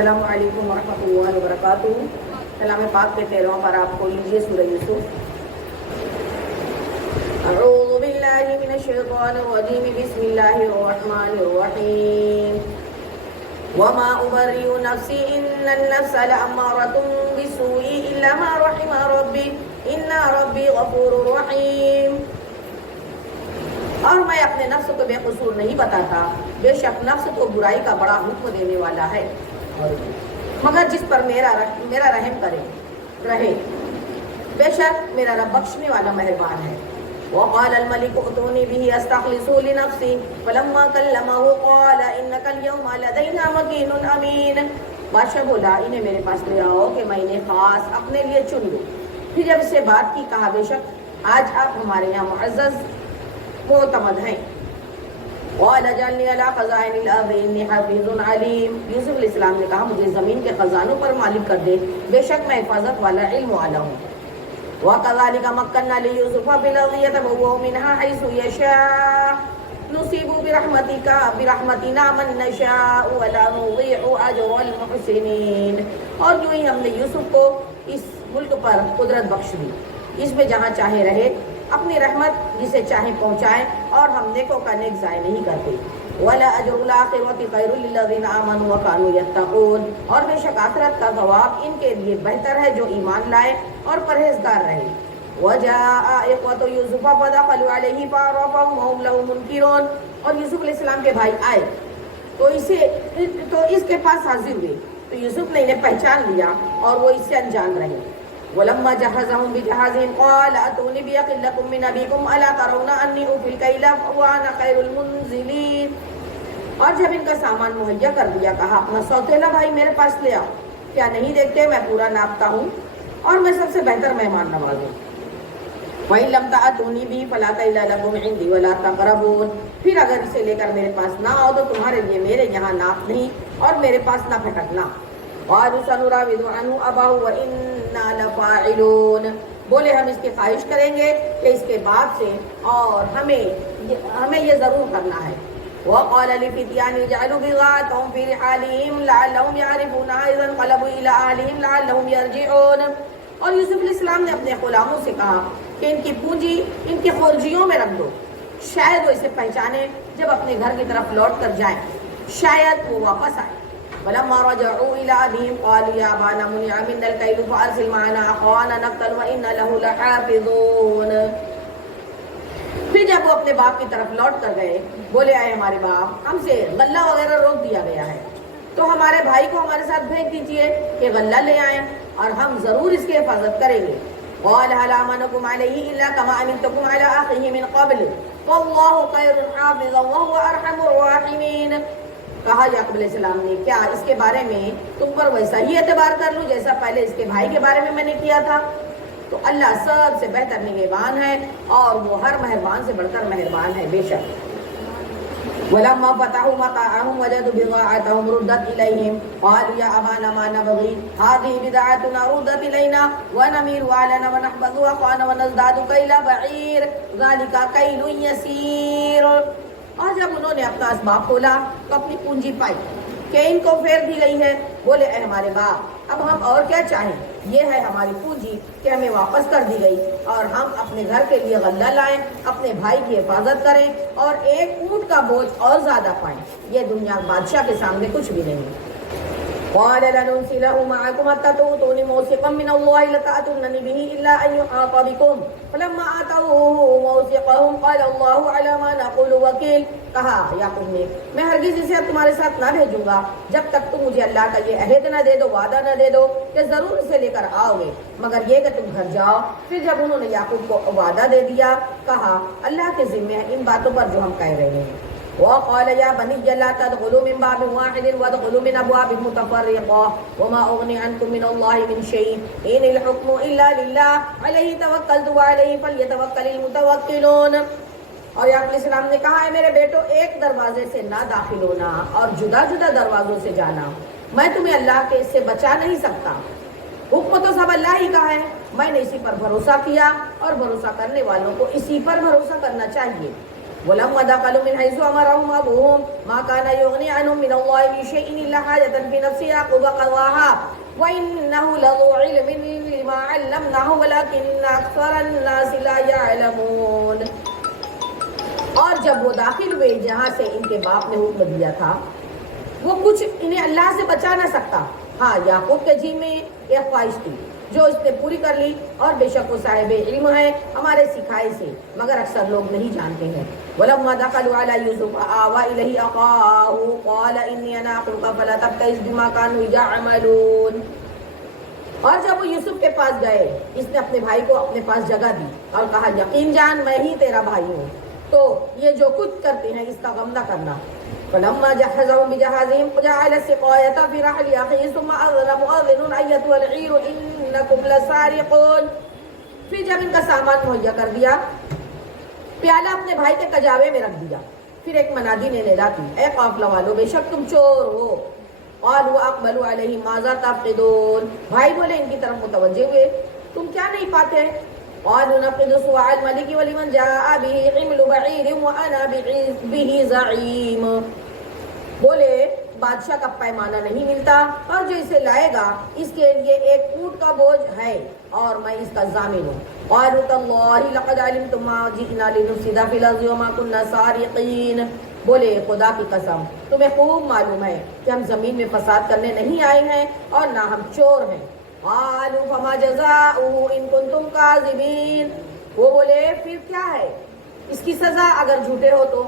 السلام علیکم ورحمۃ اللہ وبرکاتہ۔ کلام پاک کے 13واں پر آپ کو لیجیے سورہ یوسف۔ اعوذ باللہ من الشیطان الرجیم، بسم اللہ الرحمن الرحیم۔ وما ابرئ نفسی ان النفس لامارۃ بالسوء الا ما رحم ربی ان ربی غفور رحیم۔ اور میں اپنے نفس کو بے قصور نہیں بتاتا، بے شک نفس تو برائی کا بڑا حکم دینے والا ہے، مگر جس پر میرا رحم کرے رہے، بے شک میرا رب بخشنے والا مہربان ہے۔ وقال الملك ائتوني به استخلصه لنفسي فلما كلمه قال انك اليوم لدينا مكين امين۔ بادشاہ بولا انہیں میرے پاس لے آؤ کہ میں انہیں خاص اپنے لیے چن لوں۔ پھر جب اسے بات کی کہا بے شک آج آپ ہمارے یہاں معزز معتمد ہیں۔ قال اجعلني على خزائن الارض اني حفيظ عليم۔ یوسف علیہ السلام نے کہا مجھے زمین کے خزانوں پر مالک کر دے، بے شک میں حفاظت والا علم والا ہوں۔ وَكَذَلِكَ مَكَّنَّا لِيُوسُفَ فِي الْأَرْضِ يَتَبَوَّأُ مِنْهَا حَيْثُ يَشَاءُ نُصِيبُ بِرَحْمَتِنَا مَن نَّشَاءُ وَلَا نُضِيعُ أَجْرَ الْمُحْسِنِينَ۔ اور یوں ہی ہم نے یوسف کو اس ملک پر قدرت بخش دی، اس میں جہاں چاہے رہے، اپنی رحمت جسے چاہے پہنچائیں، اور ہم نیکوں کا نیک ضائع نہیں کرتے۔ وَلَأَجْرُ الْآخِرَةِ خَيْرٌ لِّلَّذِينَ آمَنُوا وَكَانُوا يَتَّقُونَ۔ اور بے شک آخرت کا ثواب ان کے لیے بہتر ہے جو ایمان لائے اور پرہیزگار رہے۔ وَجَاءَ إِخْوَةُ يُوسُفَ فَدَخَلُوا عَلَيْهِ فَعَرَفَهُمْ وَهُمْ لَهُ مُنكِرُونَ۔ اور یوسف علیہ السلام کے بھائی آئے تو اس کے پاس حاضر ہوئے، تو یوسف نے انہیں پہچان لیا اور وہ اس سے انجان رہے۔ وَلَمَّا جَهَّزَهُمْ بِجَهَازِهِمْ قَالَ ائْتُونِي بِأَخٍ لَّكُم مِّنْ أَبِيكُمْ أَلَا تَرَوْنَ أَنِّي أُوفِي الْكَيْلَ وَأَنَا خَيْرُ الْمُنزِلِينَ۔ اور جب ان کا سامان مہیا کر دیا کہا اپنا سوتیلا بھائی میرے پاس لے آؤ، کیا نہیں دیکھتے میں پورا ناپتا ہوں اور میں سب سے بہتر مہمان نواز ہوں۔ وَإِن لَّمْ تَأْتُونِي بِهِ فَلَا كَيْلَ لَكُمْ عِندِي وَلَا تَقْرَبُونَ۔ پھر اگر اسے لے کر میرے پاس نہ آؤ تو تمہارے لیے میرے یہاں ناپ نہیں اور میرے پاس نہ پھٹکنا۔ قَالُوا سَنُرَاوِدُ عَنْهُ أَبَاهُ وَإِنَّا لَفَاعِلُونَ۔ بولے ہم اس کی خواہش کریں گے کہ اس کے بعد سے، اور ہمیں یہ ضرور کرنا ہے۔ وَقَالَ لِفِتْيَانِهِ اجْعَلُوا بِضَاعَتَهُمْ فِي رِحَالِهِمْ لَعَلَّهُمْ يَعْرِفُونَهَا إِذَا انقَلَبُوا إِلَىٰ أَهْلِهِمْ لَعَلَّهُمْ يَرْجِعُونَ۔ اور یوسف علیہ السلام نے اپنے غلاموں سے کہا کہ ان کی پونجی ان کی خورجیوں میں رکھ دو، شاید وہ اسے پہچانے جب اپنے گھر کی طرف لوٹ کر جائیں، شاید وہ واپس آئے۔ فَلَمَّا رَجَعُوا إِلَىٰ أَبِيهِمْ قَالُوا يَا أَبَانَا مُنِعَ مِنَّا الْكَيْلُ فَأَرْسِلْ مَعَنَا أَخَانَا نَكْتَلْ وَإِنَّا لَهُ لَحَافِظُونَ۔ پھر جب وہ اپنے باپ کی طرف لوٹ کر گئے، بولے آئے ہمارے باپ ہم سے غلہ وغیرہ روک دیا گیا ہے، تو ہمارے بھائی کو ہمارے ساتھ بھیج دیجیے کہ غلہ لے آئیں اور ہم ضرور اس کی حفاظت کریں گے۔ قَالَ هَلْ آمَنُكُمْ عَلَيْهِ إِلَّا كَمَا أَمِنتُكُمْ عَلَىٰ أَخِيهِ مِنْ قَبْلُ وَاللَّهُ خَيْرٌ حَافِظًا وَهُوَ أَرْحَمُ الرَّاحِمِينَ۔ کہا یعقوب علیہ السلام نے کیا اس کے بارے میں تم پر ویسا ہی اعتبار کر لوں جیسا پہلے اس کے بھائی کے بارے میں نے کیا تھا؟ تو اللہ سب سے بہتر نگہبان ہے اور وہ ہر مہربان سے بڑھ کر مہربان ہے بے شک۔ وَلَمَّا فَتَحُوا مَتَاعَهُمْ وَجَدُوا بِضَاعَتَهُمْ رُدَّتْ إِلَيْهِمْ قَالُوا يَا أَبَانَا مَا نَبْغِي هَٰذِهِ بِضَاعَتُنَا رُدَّتْ إِلَيْنَا وَنَمِيرُ أَهْلَنَا وَنَحْفَظُ أَخَانَا وَنَزْدَادُ كَيْلَ بَعِيرٍ ذَٰلِكَ كَيْلٌ يَسِيرٌ۔ اور جب انہوں نے اپنا اسباب کھولا تو اپنی پونجی پائی کہ ان کو پھیر دی گئی ہے، بولے اے ہمارے باپ اب ہم اور کیا چاہیں، یہ ہے ہماری پونجی کہ ہمیں واپس کر دی گئی، اور ہم اپنے گھر کے لیے غلہ لائیں، اپنے بھائی کی حفاظت کریں اور ایک اونٹ کا بوجھ اور زیادہ پائیں، یہ دنیا بادشاہ کے سامنے کچھ بھی نہیں۔ قَالَ لَنُرْسِلَهُ مَعَكُمْ حَتَّىٰ تُؤْتُونِ مَوْثِقًا مِّنَ اللَّهِ لَتَأْتُنَّنِي بِهِ إِلَّا أَن يُحَاطَ بِكُمْ فَلَمَّا آتَوْهُ مَوْثِقَهُمْ قَالَ اللَّهُ عَلَىٰ مَا نَقُولُ وَكِيلٌ۔ کہا یعقوب نے میں ہرگز اسے اب تمہارے ساتھ نہ بھیجوں گا جب تک تم مجھے اللہ کا یہ عہد نہ دے دو، وعدہ نہ دے دو کہ ضرور اسے لے کر آؤ گے، مگر یہ کہ تم گھر جاؤ۔ پھر جب انہوں نے یعقوب کو وعدہ دے دیا، کہا اللہ کے ذمہ ہے ان باتوں پر جو ہم کہہ رہے ہیں۔ وَقَالَ يَا بَنِيَّ لَا تَدْخُلُوا مِن بَابٍ وَاحِدٍ وَادْخُلُوا مِنْ أَبْوَابٍ مُتَفَرِّقَةٍ وَمَا أُغْنِي عَنكُم مِّنَ اللَّهِ مِن شَيْءٍ إِنِ الْحُكْمُ إِلَّا لِلَّهِ عَلَيْهِ تَوَكَّلْتُ وَعَلَيْهِ فَلْيَتَوَكَّلِ الْمُتَوَكِّلُونَ۔ اور یعقوب علیہ السلام نے کہا ہے میرے بیٹو ایک دروازے سے نہ داخل ہونا اور جدا جدا دروازوں سے جانا، میں تمہیں اللہ کے اس سے بچا نہیں سکتا، حکم تو سب اللہ ہی کا ہے، میں نے اسی پر بھروسہ کیا اور بھروسہ کرنے والوں کو اسی پر بھروسہ کرنا چاہیے۔ ولما دخلوا من حيث أمرهم أبوهم ما كان يغني عنهم من الله من شيء إلا حاجة في نفس يعقوب قضاها وإنه لذو علم لما علمناه ولكن أكثر الناس لا يعلمون. اور جب وہ داخل ہوئے جہاں سے ان کے باپ نے حکم دیا تھا، وہ کچھ انہیں اللہ سے بچا نہ سکتا. ہاں، یعقوب کے جی میں ایک خواہش تھی جو اس نے پوری کر لی، اور بے شک وہ صاحب علم ہے ہمارے سکھائے سے، مگر اکثر لوگ نہیں جانتے ہیں. وَلَمَّا دَخَلُوا عَلَى يُوسُفَ آوَى إِلَيْهِ أَخَاهُ قَالَ إِنِّي أَنَا أَخُوكَ فَلَا تَبْتَئِسْ بِمَا كَانُوا يَعْمَلُونَ. اور جب وہ یوسف کے پاس گئے، اس نے اپنے بھائی کو اپنے پاس جگہ دی اور کہا یقین جان میں ہی تیرا بھائی ہوں، تو یہ جو کچھ کرتے ہیں اس کا غم نہ کرنا. فلما جهزهم بجهازهم جعل السقاية في رحل أخيه ثم أذن مؤذن أيتها العير إنكم لسارقون. پھر جب ان کا سامان مہیا کر دیا، پیالہ اپنے بھائی کے کجاوے میں رکھ دیا، پھر ایک منادی نے ندا کی، اے قافلہ والو بے شک تم چور ہو. قالوا اقبلوا عليهم ماذا تفقدون. بھائی بولے ان کی طرف متوجہ ہوئے، تم کیا نہیں پاتے؟ قالوا نفقد سواع الملك ولمن جاء به حمل بعير وانا به زعيم. بولے بادشاہ کا پیمانہ نہیں ملتا اور جو اسے لائے گا اس کے لیے ایک اونٹ کا بوجھ ہے اور میں اس کا ضامن ہوں. قالوا تالله لقد علمتم ما جئنا لنفسد في الارض وما كنا سارقين. بولے خدا کی قسم تمہیں خوب معلوم ہے کہ ہم زمین میں فساد کرنے نہیں آئے ہیں اور نہ ہم چور ہیں. قالوا فما جزاؤه ان كنتم كاذبين. وہ بولے پھر کیا ہے اس کی سزا اگر جھوٹے ہو تو؟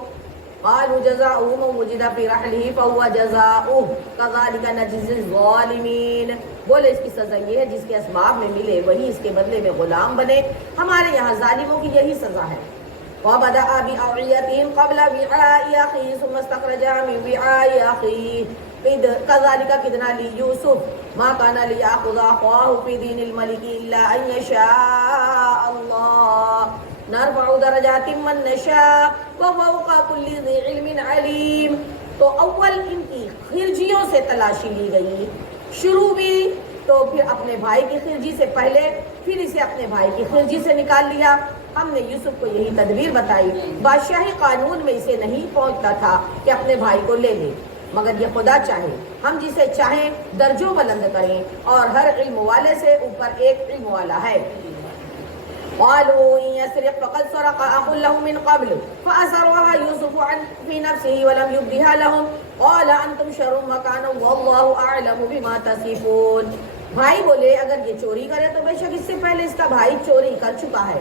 قالوا جزاؤه من وجد في رحله فهو جزاؤه كذلك نجزي الظالمين. بولے اس کی سزا یہ ہے جس کے اسباب میں ملے وہی اس کے بدلے میں غلام بنے، ہمارے یہاں ظالموں کی یہی سزا ہے. وبدأ بأوعيتهم قبل وعاء أخيه ثم استخرجها من وعاء أخيه كذلك كدنا ليوسف ما كان ليأخذ أخاه في دين الملك إلا أن يشاء الله نرفع درجات من نشاء وفوق كل ذي علم عليم. تو اول ان کی خرجیوں سے تلاشی لی گئی، شروع بھی تو پھر اپنے بھائی کی خرجی سے پہلے، پھر اسے اپنے بھائی کی خرجی سے نکال لیا. ہم نے یوسف کو یہی تدبیر بتائی، بادشاہی قانون میں اسے نہیں پہنچتا تھا کہ اپنے بھائی کو لے لے، مگر یہ خدا چاہے ہم جسے چاہیں درجوں بلند کریں، اور ہر علم والے سے اوپر ایک علم والا ہے. قالوا إن يسرق فقد سرق أخ له من قبل فأسرها يوسف في نفسه ولم يبدها لهم قال أنتم شر مكانا والله أعلم بما تصفون. بھائی بولے اگر یہ چوری کرے تو بے شک اس سے پہلے اس کا بھائی چوری کر چکا ہے.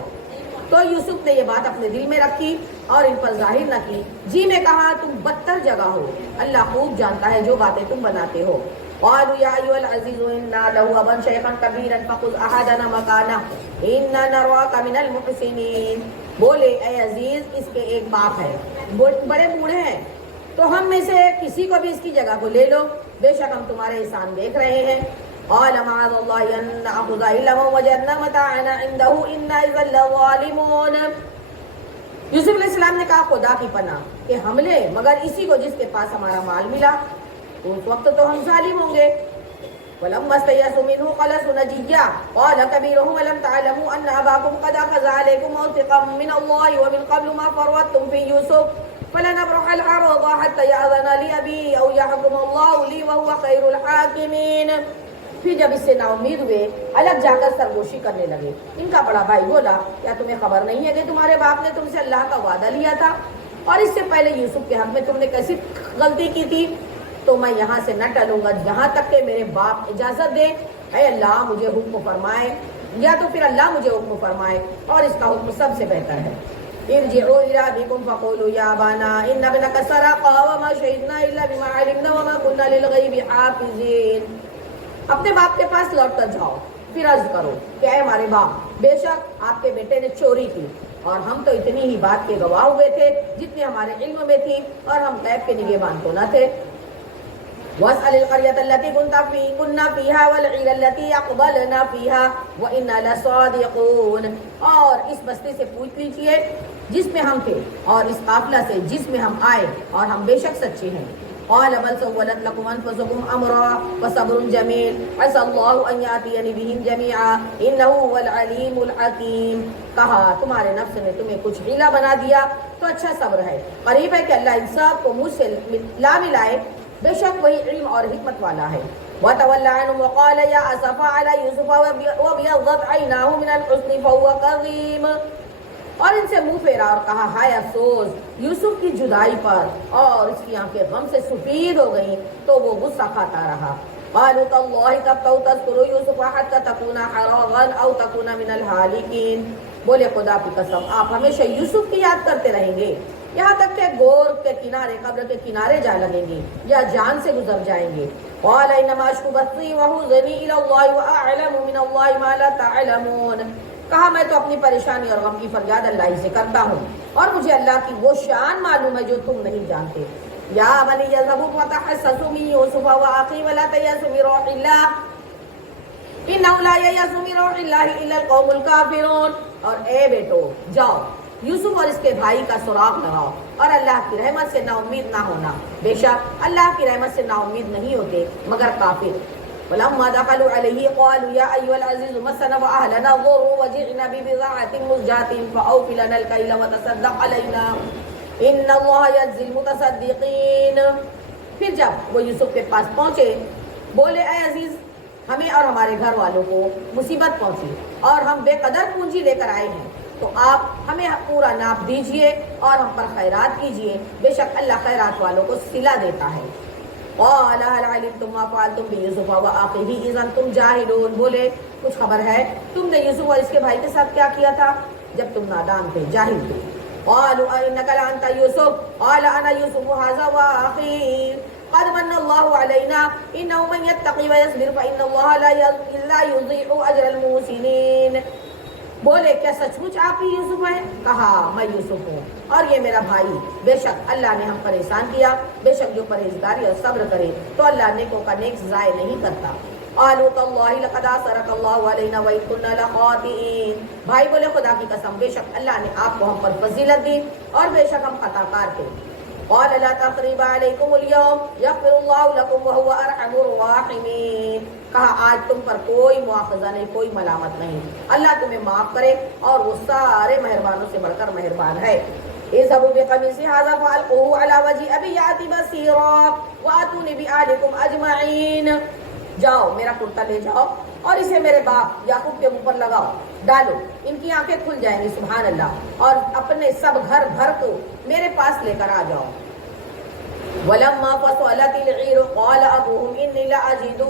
تو یوسف نے یہ بات اپنے دل میں رکھی اور ان پر ظاہر نہ کی. جی میں کہا تم بدتر جگہ ہو، اللہ خوب جانتا ہے جو باتیں تم بناتے ہو. قالوا يا أيها العزيز إنا له أبا شيخا كبيرا فخذ أحدنا مكانه إنا نراك من المحسنين. بولے اے عزیز اس کے ایک باپ ہے، بڑے بوڑھے ہیں، تو ہم میں سے کسی کو بھی اس کی جگہ کو لے لو، بے شک ہم تمہارے احسان دیکھ رہے ہیں. قال معاذ الله أن نأخذ إلا من وجدنا متاعنا عنده إنا إذا لظالمون. یوسف علیہ السلام نے کہا خدا کی پناہ کہ ہم لیں مگر اسی کو جس کے پاس ہمارا مال ملا، اس وقت تو ہم ظالم ہوں گے. ولما استيئسوا منه خلصوا نجيا قال كبيرهم ألم تعلموا أن أباكم قد أخذ عليكم موثقا من الله ومن قبل ما فرطتم في يوسف فلنبرح الأرض حتى يأذن لي أبي أو يحكم الله لي وهو خير الحاكمين. پھر جب اس سے نا امید ہوئے الگ جا کر سرگوشی کرنے لگے. ان کا بڑا بھائی بولا کیا تمہیں خبر نہیں ہے کہ تمہارے باپ نے تم سے اللہ کا وعدہ لیا تھا اور اس سے پہلے یوسف کے حق میں تم نے کیسی غلطی کی تھی؟ تو میں یہاں سے نہ ٹلوں گا جہاں تک کہ میرے باپ اجازت دے. اے اللہ مجھے حکم فرمائے، یا تو پھر اللہ مجھے حکم فرمائے، اور اس کا حکم سب سے بہتر ہے. ارجعوا إلى أبيكم فقولوا يا أبانا إن ابنك سرق وما شهدنا إلا بما علمنا وما كنا للغيب حافظين. اپنے باپ کے پاس لوٹ کر جاؤ، پھر عرض کرو کہ اے ہمارے باپ بے شک آپ کے بیٹے نے چوری کی اور ہم تو اتنی ہی بات کے گواہ ہوئے تھے جتنے ہمارے علم میں تھی، اور ہم غیب کے نگہبان تو نہ تھے. وَاسْأَلِ الْقَرْيَةَ الَّتِي كُنَّا فِيهَا وَالْعِيرَ الَّتِي أَقْبَلْنَا فِيهَا وَإِنَّا لَصَادِقُونَ. اور اس بستی سے پوچھ لیجیے جس میں ہم تھے اور اس قافلہ سے جس میں ہم آئے اور ہم بے شک سچے ہیں. قال بل سولت لكم انفسكم امرا فصبر جميل عسى الله ان ياتيني بهم جميعا انه هو العليم الحكيم. کہا تمہارے نفس نے تمہیں کچھ ہیلا بنا دیا تو اچھا صبر ہے، قریب ہے کہ اللہ ان سب کو مجھ سے لا ملائے، بے شک وہی علم اور حکمت والا ہے. وتولى عنهم وقال يا اسفا على يوسف وابيضت عيناه من الحزن فهو كظيم. اور ان سے منہ پھیرا اور کہا ہائے افسوس یوسف کی جدائی پر، اور اس کی آنکھیں غم سے سفید ہو گئیں تو وہ غصہ کھاتا رہا. قالوا تالله تفتأ تذكر يوسف حتى تكون حراغا او تكون من الهالكين. بولے خدا کی قسم آپ ہمیشہ یوسف کی یاد کرتے رہیں گے یہاں تک کہ گور کے کنارے، قبر کے کنارے جا لگیں گے یا جان سے گزر جائیں گے. قال انما اشكو بثي وحزني الى الله واعلم من الله ما لا تعلمون. کہا میں تو اپنی پریشانی اور غم کی فریاد اللہ ہی سے کرتا ہوں، اور مجھے اللہ کی وہ شان معلوم ہے جو تم نہیں جانتے. یا بنی اذهبوا فتحسسوا من يوسف واخيه ولا تيأسوا من روح الله انه لا ييأس من روح الله الا القوم الكافرون. اور اے بیٹو جاؤ یوسف اور اس کے بھائی کا سراغ لگاؤ اور اللہ کی رحمت سے نا امید نہ ہونا، بے شک اللہ کی رحمت سے نا امید نہیں ہوتے مگر کافر. ولما دخلوا عليه قالوا يا ايها العزيز مسنا واهلنا الضر وجئنا ببضاعة مزجاة فأوف لنا الكيل وتصدق علينا ان الله يجزي المتصدقين. پھر جب وہ یوسف کے پاس پہنچے بولے اے عزیز ہمیں اور ہمارے گھر والوں کو مصیبت پہنچی اور ہم بے قدر پونجی لے کر آئے ہیں، تو آپ ہمیں پورا ناپ دیجئے اور ہم پر خیرات کیجئے، بے شک اللہ خیرات والوں کو صلہ دیتا ہے. قال هل علمتم ما فعلتم بيوسف واخيه اذا انتم جاهلون. بولے کچھ خبر ہے تم نے یوسف اور اس کے بھائی کے ساتھ کیا کیا تھا جب تم نادان تھے، جاہل تھے. قالوا انك لانت يوسف قال انا يوسف هذا واخي قد من الله علينا انه من يتقي ويصبر فان الله لا يضيع اجر المحسنين. بولے کیا سچ مچ آپ ہی یوسف ہیں؟ کہا میں یوسف ہوں اور یہ میرا بھائی، بے شک اللہ نے ہم پر احسان کیا، بے شک جو پرہیزگاری اور صبر کرے تو اللہ نیکوں کا نیک ضائع نہیں کرتا. قالوا تالله لقد آثرك الله علينا وإن كنا لخاطئين. بھائی بولے خدا کی قسم بے شک اللہ نے آپ کو ہم پر فضیلت دی اور بے شک ہم خطا کار تھے. قال لا تقریب علیکم اليوم یغفر اللہ لکم وهو ارحم الراحمین. کہا آج تم پر کوئی مواخذہ نہیں، کوئی ملامت نہیں، اللہ تمہیں معاف کرے اور وہ سارے مہربانوں سے بڑھ کر مہربان ہے. اذهبوا بقميصي هذا فألقوه على وجه أبي يأتي بصيرا وأتوني بأهلكم أجمعين. جاؤ میرا کرتا لے جاؤ اور اسے میرے باپ یعقوب کے منہ پر لگاؤ، ڈالو، ان کی آنکھیں کھل جائیں گی، سبحان اللہ، اور اپنے سب گھر بھر کو میرے پاس لے کر آ جاؤ. ولما فصلت العير قال ابوهم اني لاجد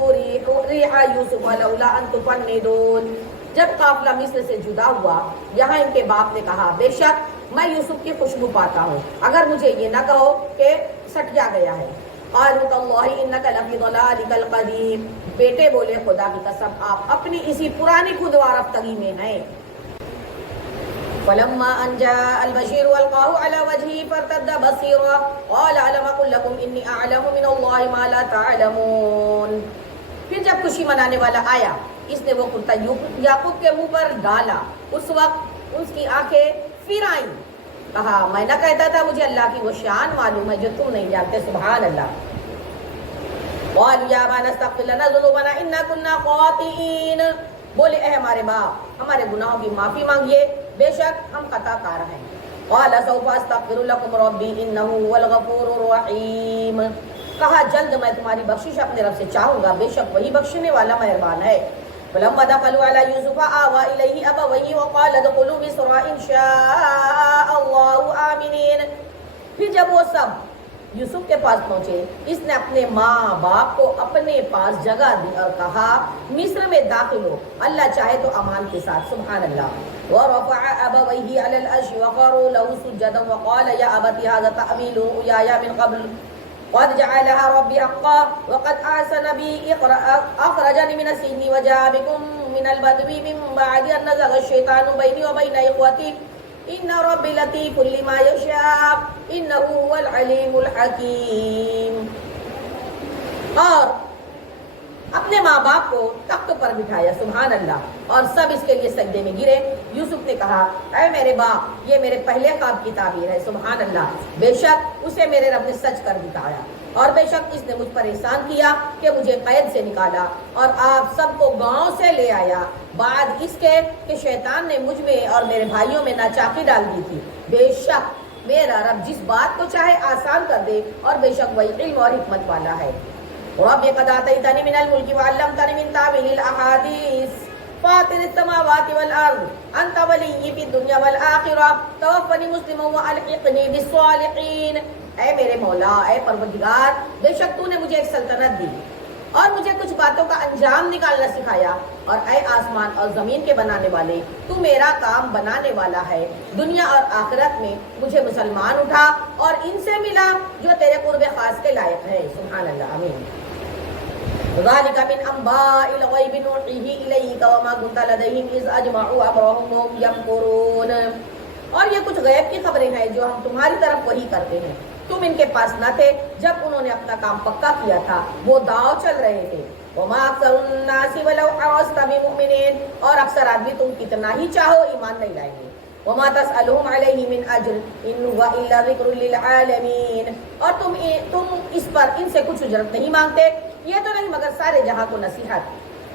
ريح يوسف لولا ان تفندون. جب قافلہ مصر سے جدا ہوا یہاں ان کے باپ نے کہا بے شک میں یوسف کی خوشبو پاتا ہوں اگر مجھے یہ نہ کہو کہ سٹیا گیا ہے. قالوا تالله انك لفي ضلالك القديم. بیٹے بولے خدا کی قسم آپ اپنی اسی پرانی خودوار رفتگی میں ہیں. فلما ان جاء البشير والقاه على وجهه فارتد بصيرا قال الم اقل لكم اني اعلم من الله ما لا تعلمون. پھر جب خوشی منانے والا آیا اس نے وہ کرتا یعقوب کے منہ پر ڈالا، اس وقت اس کی آنکھیں پھر آئیں. کہا میں نہ کہتا تھا مجھے اللہ کی وہ شان معلوم ہے جو تم نہیں جانتے، سبحان اللہ. قالوا يا ابانا استغفر لنا ذنوبنا انا كنا خاطئين. بولے اے ہمارے باپ ہمارے گناہوں کی معافی مانگیے، بے شک ہم خطا کار ہیں. قال سوف استغفر لكم ربي انه هو الغفور الرحيم. کہا جلد میں تمہاری بخشش اپنے رب سے چاہوں گا، بے شک وہی بخشنے والا مہربان ہے. فلما دخلوا على يوسف آوى إليه أبويه وقال ادخلوا مصر إن شاء الله آمنين. پھر جب وہ سب یوسف کے پاس پہنچے اس نے اپنے ماں باپ کو اپنے پاس جگہ دی اور کہا مصر میں داخل ہو، اللہ چاہے تو امان کے ساتھ، سبحان اللہ. ورفع أبويه على العرش وخروا له سجدا وقال يا أبت هذا تأويل رؤياي من قبل قد جعلها ربي حقا وقد أحسن بي أخرجني من السجن وجاء بكم من البدو من بعد أن نزغ الشيطان بيني وبين إخوتي إن ربي لطيف لما يشاء إنه هو العليم الحكيم. اور اپنے ماں باپ کو تخت پر بٹھایا، سبحان اللہ، اور سب اس کے لیے سجدے میں گرے. یوسف نے کہا اے میرے باپ یہ میرے پہلے خواب کی تعبیر ہے، سبحان اللہ، بے شک اسے میرے رب نے سچ کر دکھایا. اور بے شک اس نے مجھ پر احسان کیا کہ مجھے قید سے نکالا اور آپ سب کو گاؤں سے لے آیا، بعد اس کے کہ شیطان نے مجھ میں اور میرے بھائیوں میں ناچاقی ڈال دی تھی۔ بے شک میرا رب جس بات کو چاہے آسان کر دے، اور بے شک وہی علم اور حکمت والا ہے۔ رب قد آتيتني من الملك وعلمتني من تأويل الأحاديث فاطر السماوات والأرض أنت ولي في الدنيا والآخرة توفني مسلما وألحقني بالصالحين۔ اے میرے مولا، اے پروردگار، بے شک تو نے مجھے ایک سلطنت دی اور مجھے کچھ باتوں کا انجام نکالنا سکھایا، اور اے آسمان اور زمین کے بنانے والے، تو میرا کام بنانے والا ہے، دنیا اور آخرت میں مجھے مسلمان اٹھا اور ان سے ملا جو تیرے قرب خاص کے لائق ہے۔ سبحان اللہ، آمین۔ ذَلِكَ مِنْ أَنْبَاءِ الْغَيْبِ نُوحِيهِ إِلَيْكَ وَمَا كُنْتَ لَدَيْهِمْ إِذْ أَجْمَعُوا أَمْرَهُمْ وَهُمْ يَمْكُرُونَ۔ اور یہ کچھ غیب کی خبریں ہیں جو ہم تمہاری طرف وحی کرتے ہیں، تم ان کے پاس نہ تھے جب انہوں نے اپنا کام پکا کیا تھا، وہ داؤ چل رہے تھے۔ وَمَا أَكْثَرُ النَّاسِ وَلَوْ حَرَصْتَ بِمُؤْمِنِينَ، اور اکثر آدمی تم کتنا ہی چاہو ایمان نہیں لائیں گے۔ وَمَا تَسْأَلُهُمْ عَلَيْهِ مِنْ أَجْرٍ إِنْ هُوَ إِلَّا ذِكْرٌ لِلْعَالَمِينَ، اور تم اس پر ان سے کچھ اجرت نہیں مانگتے، یہ تو نہیں مگر سارے جہاں کو نصیحت۔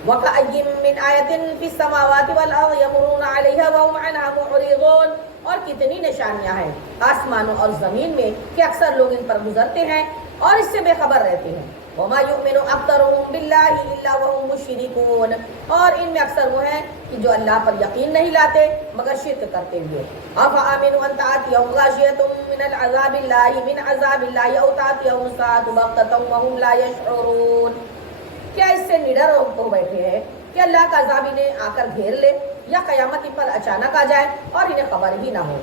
وَكَأَيٍّ مِّنْ آيَةٍ فِي السَّمَاوَاتِ وَالْأَرْضِ يَمُرُّونَ عَلَيْهَا وَهُمْ عَنْهَا مُعْرِضُونَ، اور کتنی نشانیاں ہیں آسمانوں اور زمین میں کہ اکثر لوگ ان پر گزرتے ہیں اور اس سے بے خبر رہتے ہیں۔ وَمَا يُؤْمِنُ أَكْثَرُهُم بِاللَّهِ إِلَّا وَهُم مُشْرِكُونَ، اور ان میں اکثر وہ ہیں کہ جو اللہ پر یقین نہیں لاتے مگر شرک کرتے ہوئے۔ أَفَأَمِنُوا أَن تَأْتِيَهُمْ غَاشِيَةٌ مِّنَ الْعَذَابِ اللَّهِ أَوْ تَأْتِيَهُمُ السَّاعَةُ بَغْتَةً وَهُمْ لَا يَشْعُرُونَ، کیا اس سے نڈر ہو بیٹھے ہیں کہ اللہ کا عذاب انہیں آ کر گھیر لے، یا قیامت ان پر اچانک آ جائے اور انہیں خبر ہی نہ ہو۔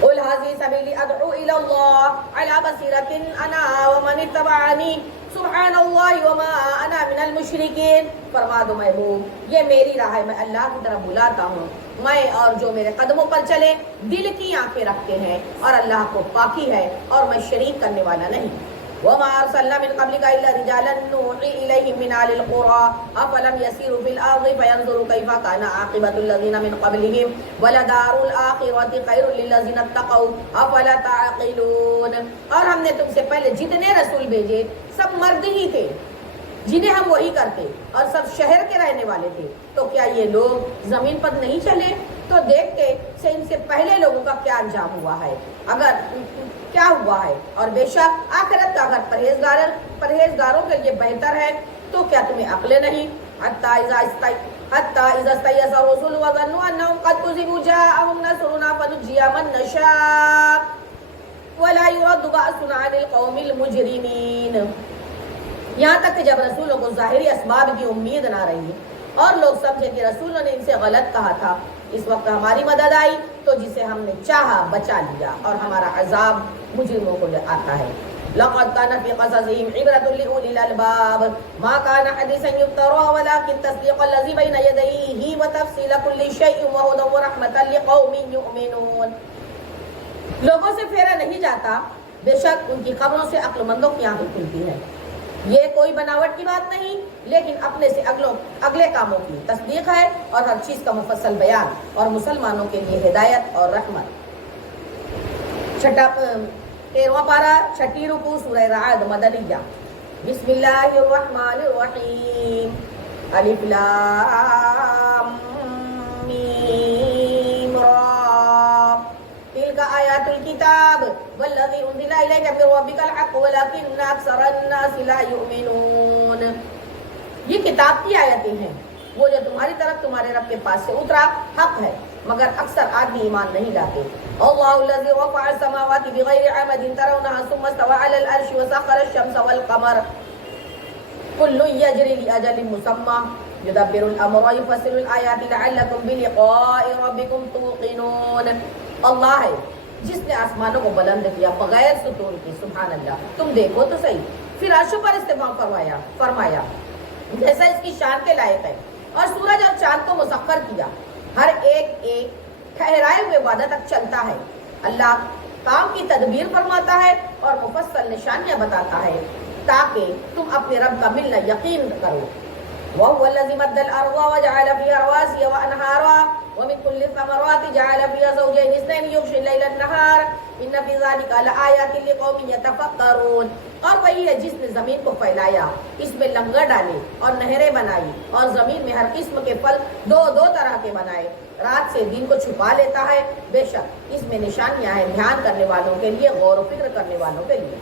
قُلْ هَٰذِهِ سَبِيلِي أَدْعُو إِلَى اللَّهِ عَلَىٰ بَصِيرَةٍ أَنَا وَمَنِ اتَّبَعَنِي سُبْحَانَ اللَّهِ وَمَا أَنَا مِنَ الْمُشْرِكِينَ۔ فرما دو محبوب، یہ میری راہ ہے، میں اللہ کی طرف بلاتا ہوں، میں اور جو میرے قدموں پر چلے دل کی آنکھیں رکھتے ہیں، اور اللہ کو پاکی ہے اور میں شریک کرنے والا نہیں۔ وَمَا أَرْسَلْنَا مِن قَبْلِكَ إِلَّا رِجَالًا نُوحِي إِلَيْهِم مِّنْ أَهْلِ الْقُرَىٰ أَفَلَمْ يَسِيرُوا فِي الْأَرْضِ فَيَنظُرُوا كَيْفَ كَانَ عَاقِبَةُ الَّذِينَ مِن قَبْلِهِمْ وَلَدَارُ الْآخِرَةِ خَيْرٌ لِّلَّذِينَ اتَّقَوْا أَفَلَا تَعْقِلُونَ۔ اور ہم نے تم سے پہلے جتنے رسول بھیجے سب مرد ہی تھے جنہیں ہم وہی کرتے، اور سب شہر کے رہنے والے تھے، تو کیا یہ لوگ زمین پر نہیں چلے تو دیکھتے سے ان سے پہلے لوگوں کا کیا انجام ہوا ہے، اگر کیا ہوا ہے، اور بے شک آخرت کا اگر پرہیزگاروں کے لیے بہتر ہے تو کیا تمہیں عقل نہیں؟ حتی اذا استيأس الرسل وظنوا انهم قد كذبوا جاءهم نصرنا فنجي من نشاء ولا يرد بأسنا عن القوم المجرمين، یہاں تک کہ جب رسولوں کو ظاہری اسباب کی امید نہ رہی اور لوگ سمجھے کہ رسولوں نے ان سے غلط کہا تھا، اس وقت ہماری مدد آئی تو جسے ہم نے چاہا بچا لیا، اور ہمارا عذاب مجرموں کو آتا ہے۔ لقد كان في قصصهم عبرة لأولي الألباب ما كان حديثا يفترى ولكن تصديق الذي بين يديه وتفصيل كل شيء وهدى ورحمة لقوم يؤمنون۔ لوگوں سے پھیرا نہیں جاتا، بے شک ان کی خبروں سے عقل مندوں کی آنکھیں کھلتی ہیں۔ یہ کوئی بناوٹ کی بات نہیں، لیکن اپنے سے اگلے کاموں کی تصدیق ہے، اور ہر چیز کا مفصل بیان، اور مسلمانوں کے لیے ہدایت اور رحمت۔ 13واں پارہ، 6 رکوع، سورہ رعد، مدنیہ۔ بسم اللہ الرحمن الرحیم، الف لام میم را، تلک آیات الکتاب والذی انزل الیک من ربک الحق ولکن اکثر الناس لا یؤمنون۔ یہ کتاب کی آیتیں ہیں، وہ جو تمہاری طرف تمہارے رب کے پاس سے اترا حق ہے، مگر اکثر آدمی ایمان نہیں لاتے۔ اللہ الذی رفع السماوات بغیر عمد ترونها ثم استوى على العرش وسخر الشمس والقمر كل يجري لأجل مسمى يدبر الامر ويفصل الآیات لعلکم بلقاء ربکم توقنون۔ اللہ ہے جس نے آسمانوں کو بلند کیا بغیر ستون کے، سبحان اللہ، تم دیکھو تو صحیح، پھر عرشوں پر استواء فرمایا جیسا اس کی شان کے لائق ہے، اور سورج اور چاند کو مسخر کیا، ہر ایک ٹھہرائے ہوئے وعدہ تک چلتا ہے۔ اللہ کام کی تدبیر فرماتا ہے اور مفصل نشانیاں بتاتا ہے تاکہ تم اپنے رب کا ملنا یقین کرو۔ وَهُوَ الَّذِي مَدَّ الْأَرْضَ وَجَعَلَ فِيهَا رَوَاسِيَ وَأَنْهَارًا، ومن كل الثمرات جعل فيها زوجين اثنين يغشي الليل النهار ان في ذلك لآيات لقوم يتفكرون. اور وہی ہے جس نے زمین کو پھیلایا، اس میں لنگر ڈالے اور نہریں بنائی، اور زمین میں ہر قسم کے پھل دو دو طرح کے بنائے، رات سے دن کو چھپا لیتا ہے، بے شک اس میں نشانیاں ہیں دھیان کرنے والوں کے لیے، غور و فکر کرنے والوں کے لیے.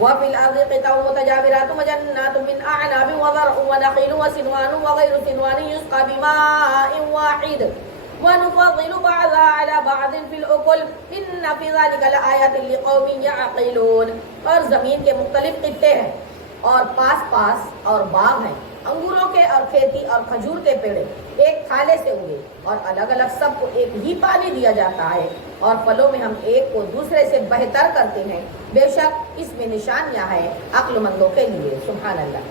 وفي الأرض قطع متجاورات وجنات من أعناب وزرع ونخيل وسنوان وغير سنوان يسقى بماء واحد ونفضل بعضها على بعض في الأكل إن في ذلك لآيات لقوم يعقلون. اور زمین کے مختلف خطے ہیں اور پاس پاس اور باغ ہیں، انگوروں کے اور کھیتی اور کھجور کے پیڑ ایک تھالے سے اگے، اور الگ الگ سب کو ایک ہی پانی دیا جاتا ہے، اور پھلوں میں ہم ایک کو دوسرے سے بہتر کرتے ہیں، بے شک اس میں نشانیاں ہیں عقل مندوں کے لیے. سبحان اللہ.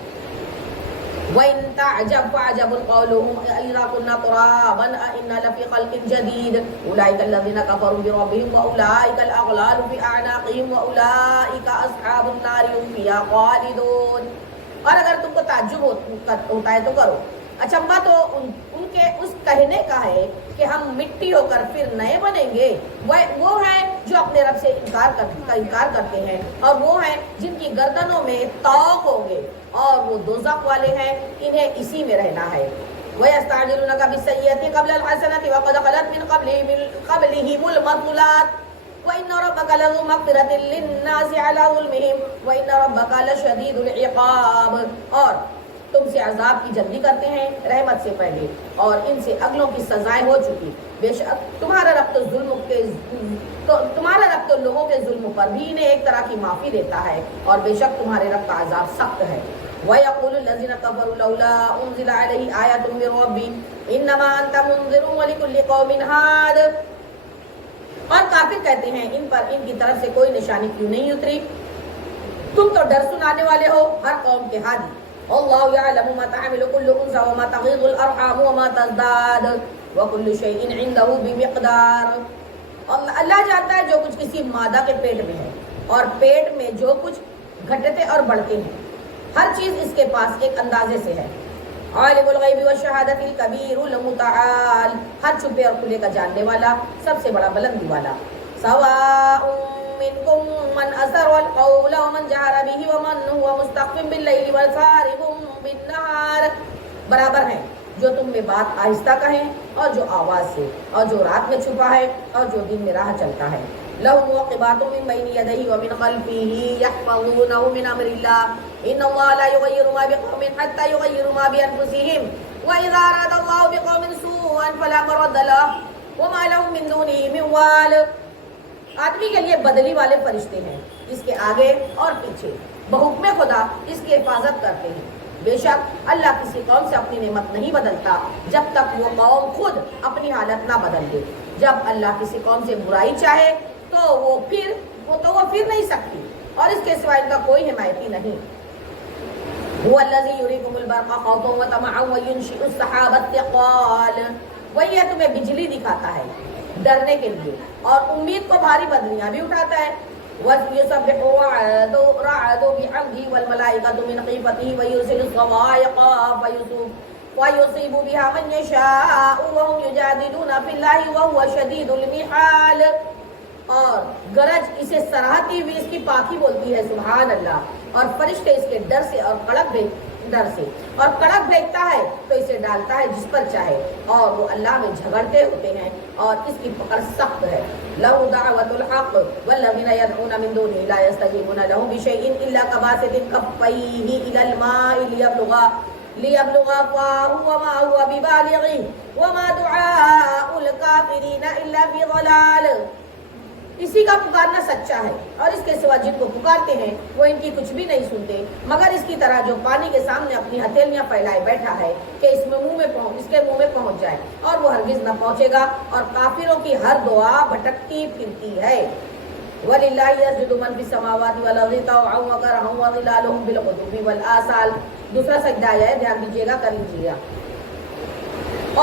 وَإِن تَعْجَبْ فَعَجَبٌ قَوْلُهُمْ أَإِذَا كُنَّا تُرَابًا أَإِنَّا لَفِي خَلْقٍ جَدِيدٍ أُولَئِكَ الَّذِينَ كَفَرُوا بِرَبِّهِمْ وَأُولَئِكَ الْأَغْلَالُ فِي أَعْنَاقِهِمْ وَأُولَئِكَ أَصْحَابُ النَّارِ هُمْ فِيهَا خَالِدُونَ. اور اگر تم کو تعجب ہوتا ہے تو کرو، اچنبھا تو ان کے اس کہنے کا ہے کہ ہم مٹی ہو کر پھر نئے بنیں گے. وہ ہیں جو اپنے رب سے انکار کرتے ہیں، اور وہ ہیں جن کی گردنوں میں طوق ہوں گے، اور وہ دوزخ والے ہیں، انہیں اسی میں رہنا ہے. وَيَسْتَعْجِلُونَكَ بِالسَّيِّئَةِ قَبْلَ الْحَسَنَةِ وَقَدْ خَلَتْ مِنْ قَبْلِهِمُ الْمَثُلَاتُ وَإِنَّ رَبَّكَ لَذُو مَغْفِرَةٍ لِلنَّاسِ عَلَى ظُلْمِهِمْ وَإِنَّ رَبَّكَ لَشَدِيدُ الْعِقَابِ. اور تم سے عذاب کی جلدی کرتے ہیں رحمت سے پہلے، اور ان سے اگلوں کی سزائیں ہو چکی. بے شک تمہارا رب تو لوگوں کے ظلم پر بھی انہیں ایک طرح کی معافی دیتا ہے، اور بے شک تمہارے رب کا عذاب سخت ہے. وَيَقُولُ الَّذِينَ كَفَرُوا لَوْلَا أُنزِلَ عَلَيْهِ آيَةٌ مِّن رَّبِّهِ إِنَّمَا أَنتَ مُنذِرٌ وَلِكُلِّ قَوْمٍ هَادٍ. اور کافر کہتے ہیں ان پر ان کی طرف سے کوئی نشانی کیوں نہیں اتری، تم تو ڈر سنانے والے ہو ہر قوم کے ہادی. اللہ یعلم ما تحمل كل انثى وما تغيض الارحام وما تزداد وكل شيء عنده بمقدار. اللہ جانتا ہے جو کچھ کسی مادہ کے پیٹ میں ہے، اور پیٹ میں جو کچھ گھٹتے اور بڑھتے ہیں، ہر چیز اس کے پاس ایک اندازے سے ہے. عالم الغیب والشہادۃ الکبیر المتعال، ہر چھپے اور کھلے کا جاننے والا، سب سے بڑا بلندی والا. سواء منکم من اسر القول ومن جہر به ومن هو مستخف باللیل وسارب بالنہار. برابر ہیں جو تم میں بات آہستہ کہیں اور جو آواز سے، اور جو رات میں چھپا ہے اور جو دن میں راہ چلتا ہے. لَهُ مُعَقِّبَاتٌ مِّن بَيْنِ يَدَيْهِ وَمِنْ خَلْفِهِ يَحْفَظُونَهُ مِنْ أَمْرِ اللَّهِ إِنَّ اللَّهَ لَا يُغَيِّرُ مَا بِقَوْمٍ حَتَّى يُغَيِّرُوا مَا بِأَنفُسِهِمْ وَإِذَا أَرَادَ اللَّهُ بِقَوْمٍ سُوءًا فَلَا مَرَدَّ لَهُ وَمَا لَهُم مِّن دُونِهِ مِن وَالٍ. آدمی کے لیے بدلی والے فرشتے ہیں، اس کے آگے اور پیچھے بحکم خدا اس کی حفاظت کرتے ہیں. بے شک اللہ کسی قوم سے اپنی نعمت نہیں بدلتا جب تک وہ قوم خود اپنی حالت نہ بدل دے. جب اللہ کسی قوم سے برائی چاہے تو وہ پھر نہیں سکتی، اور اس کے سوا ان کا کوئی حمایتی نہیں. هو الذي يريكم البرق خوفا وطمعا وينشئ السحاب الثقال. وہی ہے تمہیں بجلی دکھاتا ہے ڈرنے کے لیے، اور امید کو بھاری بدلیاں بھی اٹھاتا ہے. وَيُسَبِّحُ الرَّعْدُ بِحَمْدِهِ وَالْمَلَائِكَةُ مِنْ خِيفَتِهِ وَيُرْسِلُ الصَّوَاعِقَ فَيُصِيبُ بِهَا مَنْ يَشَاءُ وَهُمْ يُجَادِلُونَ فِي اللَّهِ وَهُوَ شَدِيدُ الْمِحَالِ. اور گرج اسے سراہتی ہوئی اس کی پاکی بولتی ہے، سبحان اللہ. اور فرشتے اس کے ڈر سے اور کڑک بھیجتا ہے تو اسے ڈالتا ہے جس پر چاہے، اور وہ اللہ میں جھگڑتے ہوتے ہیں اور اس کی پکڑ سخت ہے. لَهُ دَعْوَةُ الْحَقِّ وَالَّذِينَ يَدْعُونَ مِن دُونِهِ لَا يَسْتَجِيبُونَ لَهُم بِشَيْءٍ إِلَّا كَبَاسِطِ كَفَّيْهِ إِلَى الْمَاءِ لِيَبْلُغَ فَاهُ وَمَا هُوَ بِبَالِغِهِ وَمَا دُعَاءُ الْكَافِرِينَ إِلَّا فِي ضَلَالٍ. اسی کا پکارنا سچا ہے، اور اس کے سوا جن کو پکارتے ہیں وہ ان کی کچھ بھی نہیں سنتے، مگر اس کی طرح جو پانی کے سامنے اپنی ہتھیلیاں پھیلائے بیٹھا ہے کہ اس کے منہ میں پہنچ جائے، اور وہ ہرگز نہ پہنچے گا. اور کافروں کی ہر دعا بھٹکتی پھرتی ہے. وَلِلَّهِ يَسْجُدُ مَن فِي السَّمَاوَاتِ وَالْأَرْضِ طَوْعًا وَكَرْهًا وَظِلَالُهُم بِالْغُدُوِّ وَالْآصَالِ. دوسرا سجدہ آیا ہے، دھیان دیجیے گا، کر لیجیے گا.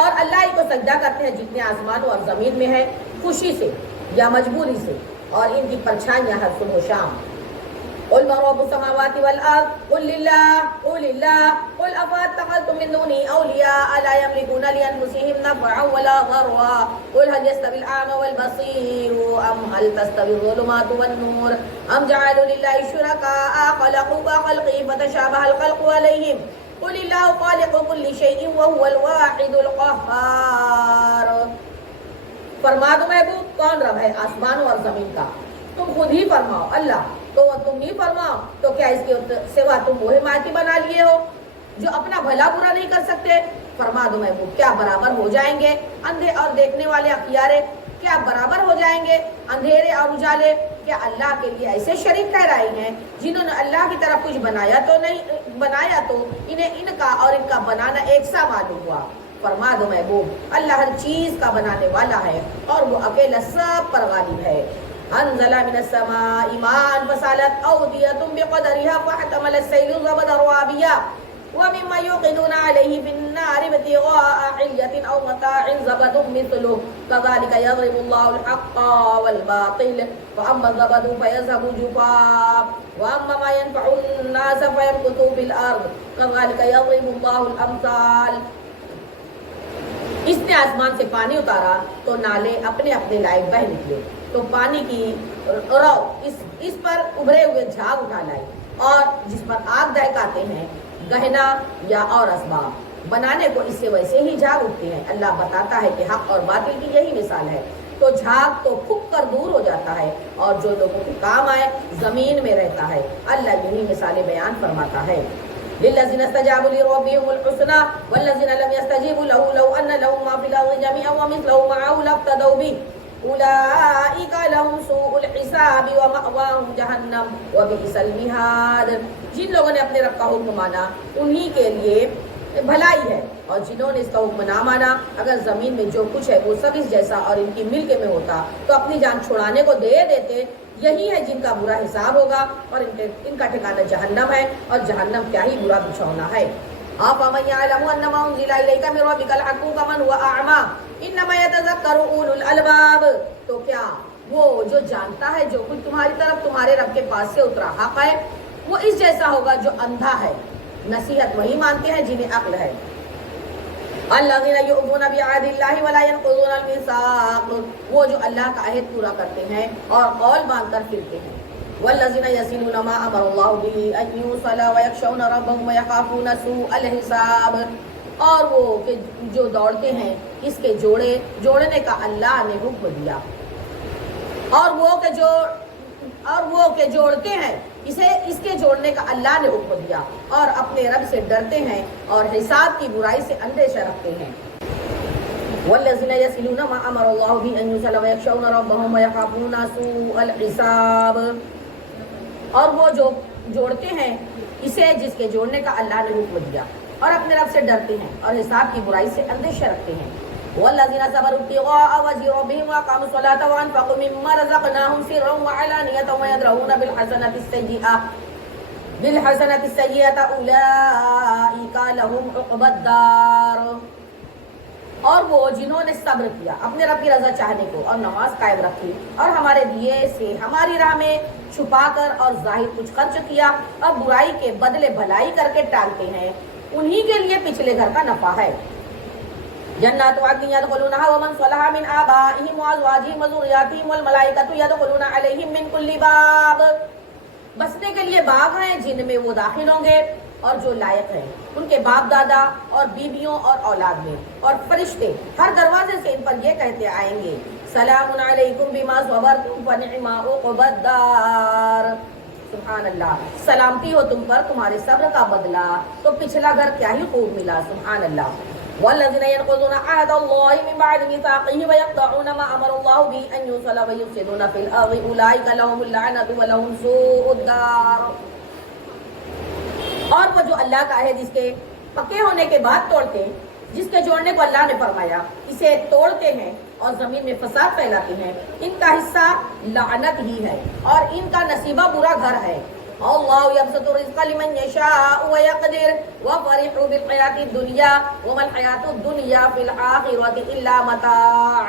اور اللہ ہی کو سجدہ کرتے ہیں جتنے آسمانوں اور زمین میں ہے، خوشی سے یا مجبوری سے، اور ان کی پرچھائیاں ہر صبح و شام. قل من رب السماوات والأرض قل لله قل أفاتخذتم من دونه أولياء لا يملكون لأنفسهم نفعا ولا ضرا قل هل يستوي الأعمى والبصير أم هل تستوي الظلمات والنور أم جعلوا لله شركاء خلقوا كخلقه فتشابه الخلق عليهم قل الله خالق كل شيء وهو الواحد القهار. فرما دو محبوب کون رب ہے آسمانوں اور زمین کا؟ تم خود ہی فرماؤ اللہ. تو تم نہیں فرماؤ تو کیا اس کے سوا تم وہ حمایتی بنا لیے ہو جو اپنا بھلا برا نہیں کر سکتے؟ فرما دو محبوب کیا برابر ہو جائیں گے اندھے اور دیکھنے والے اختیارے؟ کیا برابر ہو جائیں گے اندھیرے اور اجالے؟ کیا اللہ کے لیے ایسے شریک ٹھہرائے ہیں جنہوں نے اللہ کی طرف کچھ بنایا تو انہیں ان کا اور ان کا بنانا ایک سا معلوم ہوا؟ فرما دو محبوب اللہ ہر چیز کا بنانے والا ہے اور وہ اکیلا سب پر غالب ہے. انزل من السماء ماء فسالت أودية بقدرها فاحتمل السيل زبدا رابيا ومما يوقدون عليه في النار ابتغاء حلية أو متاع زبد مثله كذلك يضرب الله الحق والباطل فأما الزبد فيذهب جفاء وأما ما ينفع الناس فيمكث في الأرض كذلك يضرب الله الأمثال. اس نے آسمان سے پانی اتارا تو نالے اپنے اپنے لائق بہ نکلے تو پانی کی رو اس پر ابھرے ہوئے جھاگ اٹھا لائی اور جس پر آگ دہکاتے ہیں گہنا یا اور اسباب بنانے کو اس سے ویسے ہی جھاگ اٹھتے ہیں. اللہ بتاتا ہے کہ حق اور باطل کی یہی مثال ہے. تو جھاگ تو پھک کر دور ہو جاتا ہے اور جو لوگوں کے کام آئے زمین میں رہتا ہے. اللہ یہی مثالیں بیان فرماتا ہے. للذين استجابوا لربهم الحسنى والذين لم يستجيبوا له لو أن لهم ما في الأرض جميعا ومثله معه لافتدوا به أولئك لهم سوء الحساب ومأواهم جهنم وبئس المهاد. جن لوگوں نے اپنے رب کا حکم مانا انہی کے لیے بھلائی ہے اور جنہوں نے اس کا حکم نہ مانا اگر زمین میں جو کچھ ہے وہ سب اس جیسا اور ان کی ملک میں ہوتا تو اپنی جان چھڑانے کو دے دیتے. یہی ہے جن کا برا حساب ہوگا اور ان کا ٹھکانہ جہنم ہے اور جہنم کیا ہی برا بچھونا ہے. أَفَمَن يَعْلَمُ أَنَّمَا أُنزِلَ إِلَيْكَ مِن رَّبِّكَ الْحَقُّ كَمَنْ هُوَ أَعْمَىٰ إِنَّمَا يَتَذَكَّرُ أُولُو الْأَلْبَابِ. تو کیا وہ جو جانتا ہے جو کچھ تمہاری طرف تمہارے رب کے پاس سے اترا حق ہے وہ اس جیسا ہوگا جو اندھا ہے؟ نصیحت وہی مانتے ہیں جنہیں عقل ہے. الذين يؤمنون بعهد الله ولا ينقضون الميثاق. وہ جو اللہ کا عہد پورا کرتے ہیں اور قول باندھ کر پھرتے ہیں. والذين يصلون ما امر الله به ان يوصل ويخشون ربهم ويخافون سوء الحساب. اور وہ کہ جو دوڑتے ہیں اس کے جوڑنے کا اللہ نے حکم دیا اور وہ کہ جوڑتے ہیں اسے اس کے جوڑنے کا اللہ نے حکم دیا اور اپنے رب سے ڈرتے ہیں اور حساب کی برائی سے اندیشہ رکھتے ہیں. والذین یصلون ما امر اللہ به ان یوصل ویخشون ربهم ویخافون سوء الحساب. اور وہ جو جوڑتے ہیں اسے جس کے جوڑنے کا اللہ نے حکم دیا اور اپنے رب سے ڈرتے ہیں اور حساب کی برائی سے اندیشہ رکھتے ہیں. والذین صبروا ابتغاء وجه ربهم وأقاموا الصلاة وأنفقوا مما رزقناهم سرا وعلانية ويدرؤون بالحسنة السيئة أولئك لهم عقبى الدار. اور وہ جنہوں نے صبر کیا اپنے رب کی رضا چاہنے کو اور نماز قائم رکھی اور ہمارے دیے سے ہماری راہ میں چھپا کر اور ظاہر کچھ خرچ کیا اور برائی کے بدلے بھلائی کر کے ٹالتے ہیں انہی کے لیے پچھلے گھر کا نفع ہے. جنات عدن يدخلونها ومن صلح من آبائهم وأزواجهم وذرياتهم والملائكة يدخلون عليهم من كل باب. بسنے کے لیے باغ ہیں جن میں وہ داخل ہوں گے اور جو لائق ہیں ان کے باپ دادا اور بیویوں اور اولاد میں اور فرشتے ہر دروازے سے ان پر یہ کہتے آئیں گے سلام علیکم بما صبرتم فنعم عقبی الدار. سبحان اللہ. سلامتی ہو تم پر تمہارے صبر کا بدلہ تو پچھلا گھر کیا ہی خوب ملا. سبحان اللہ. والذين ينقضون عهد الله من بعد ميثاقه ويقطعون ما امر الله به ان يوصل ويفسدون في الارض اولئك لهم اللعنه ولهم سوء الدار. اور وہ جو اللہ کا عہد اس کے پکے ہونے کے بعد توڑتے ہیں جس کے جوڑنے کو اللہ نے فرمایا اسے توڑتے ہیں اور زمین میں فساد پھیلاتے ہیں ان کا حصہ لعنت ہی ہے اور ان کا نصیبہ برا گھر ہے. اللہ یبسط الرزق لمن یشاء ویقدر وفرحوا بالحیاۃ الدنیا وما الحیاۃ الدنیا فی الآخرۃ الا متاع.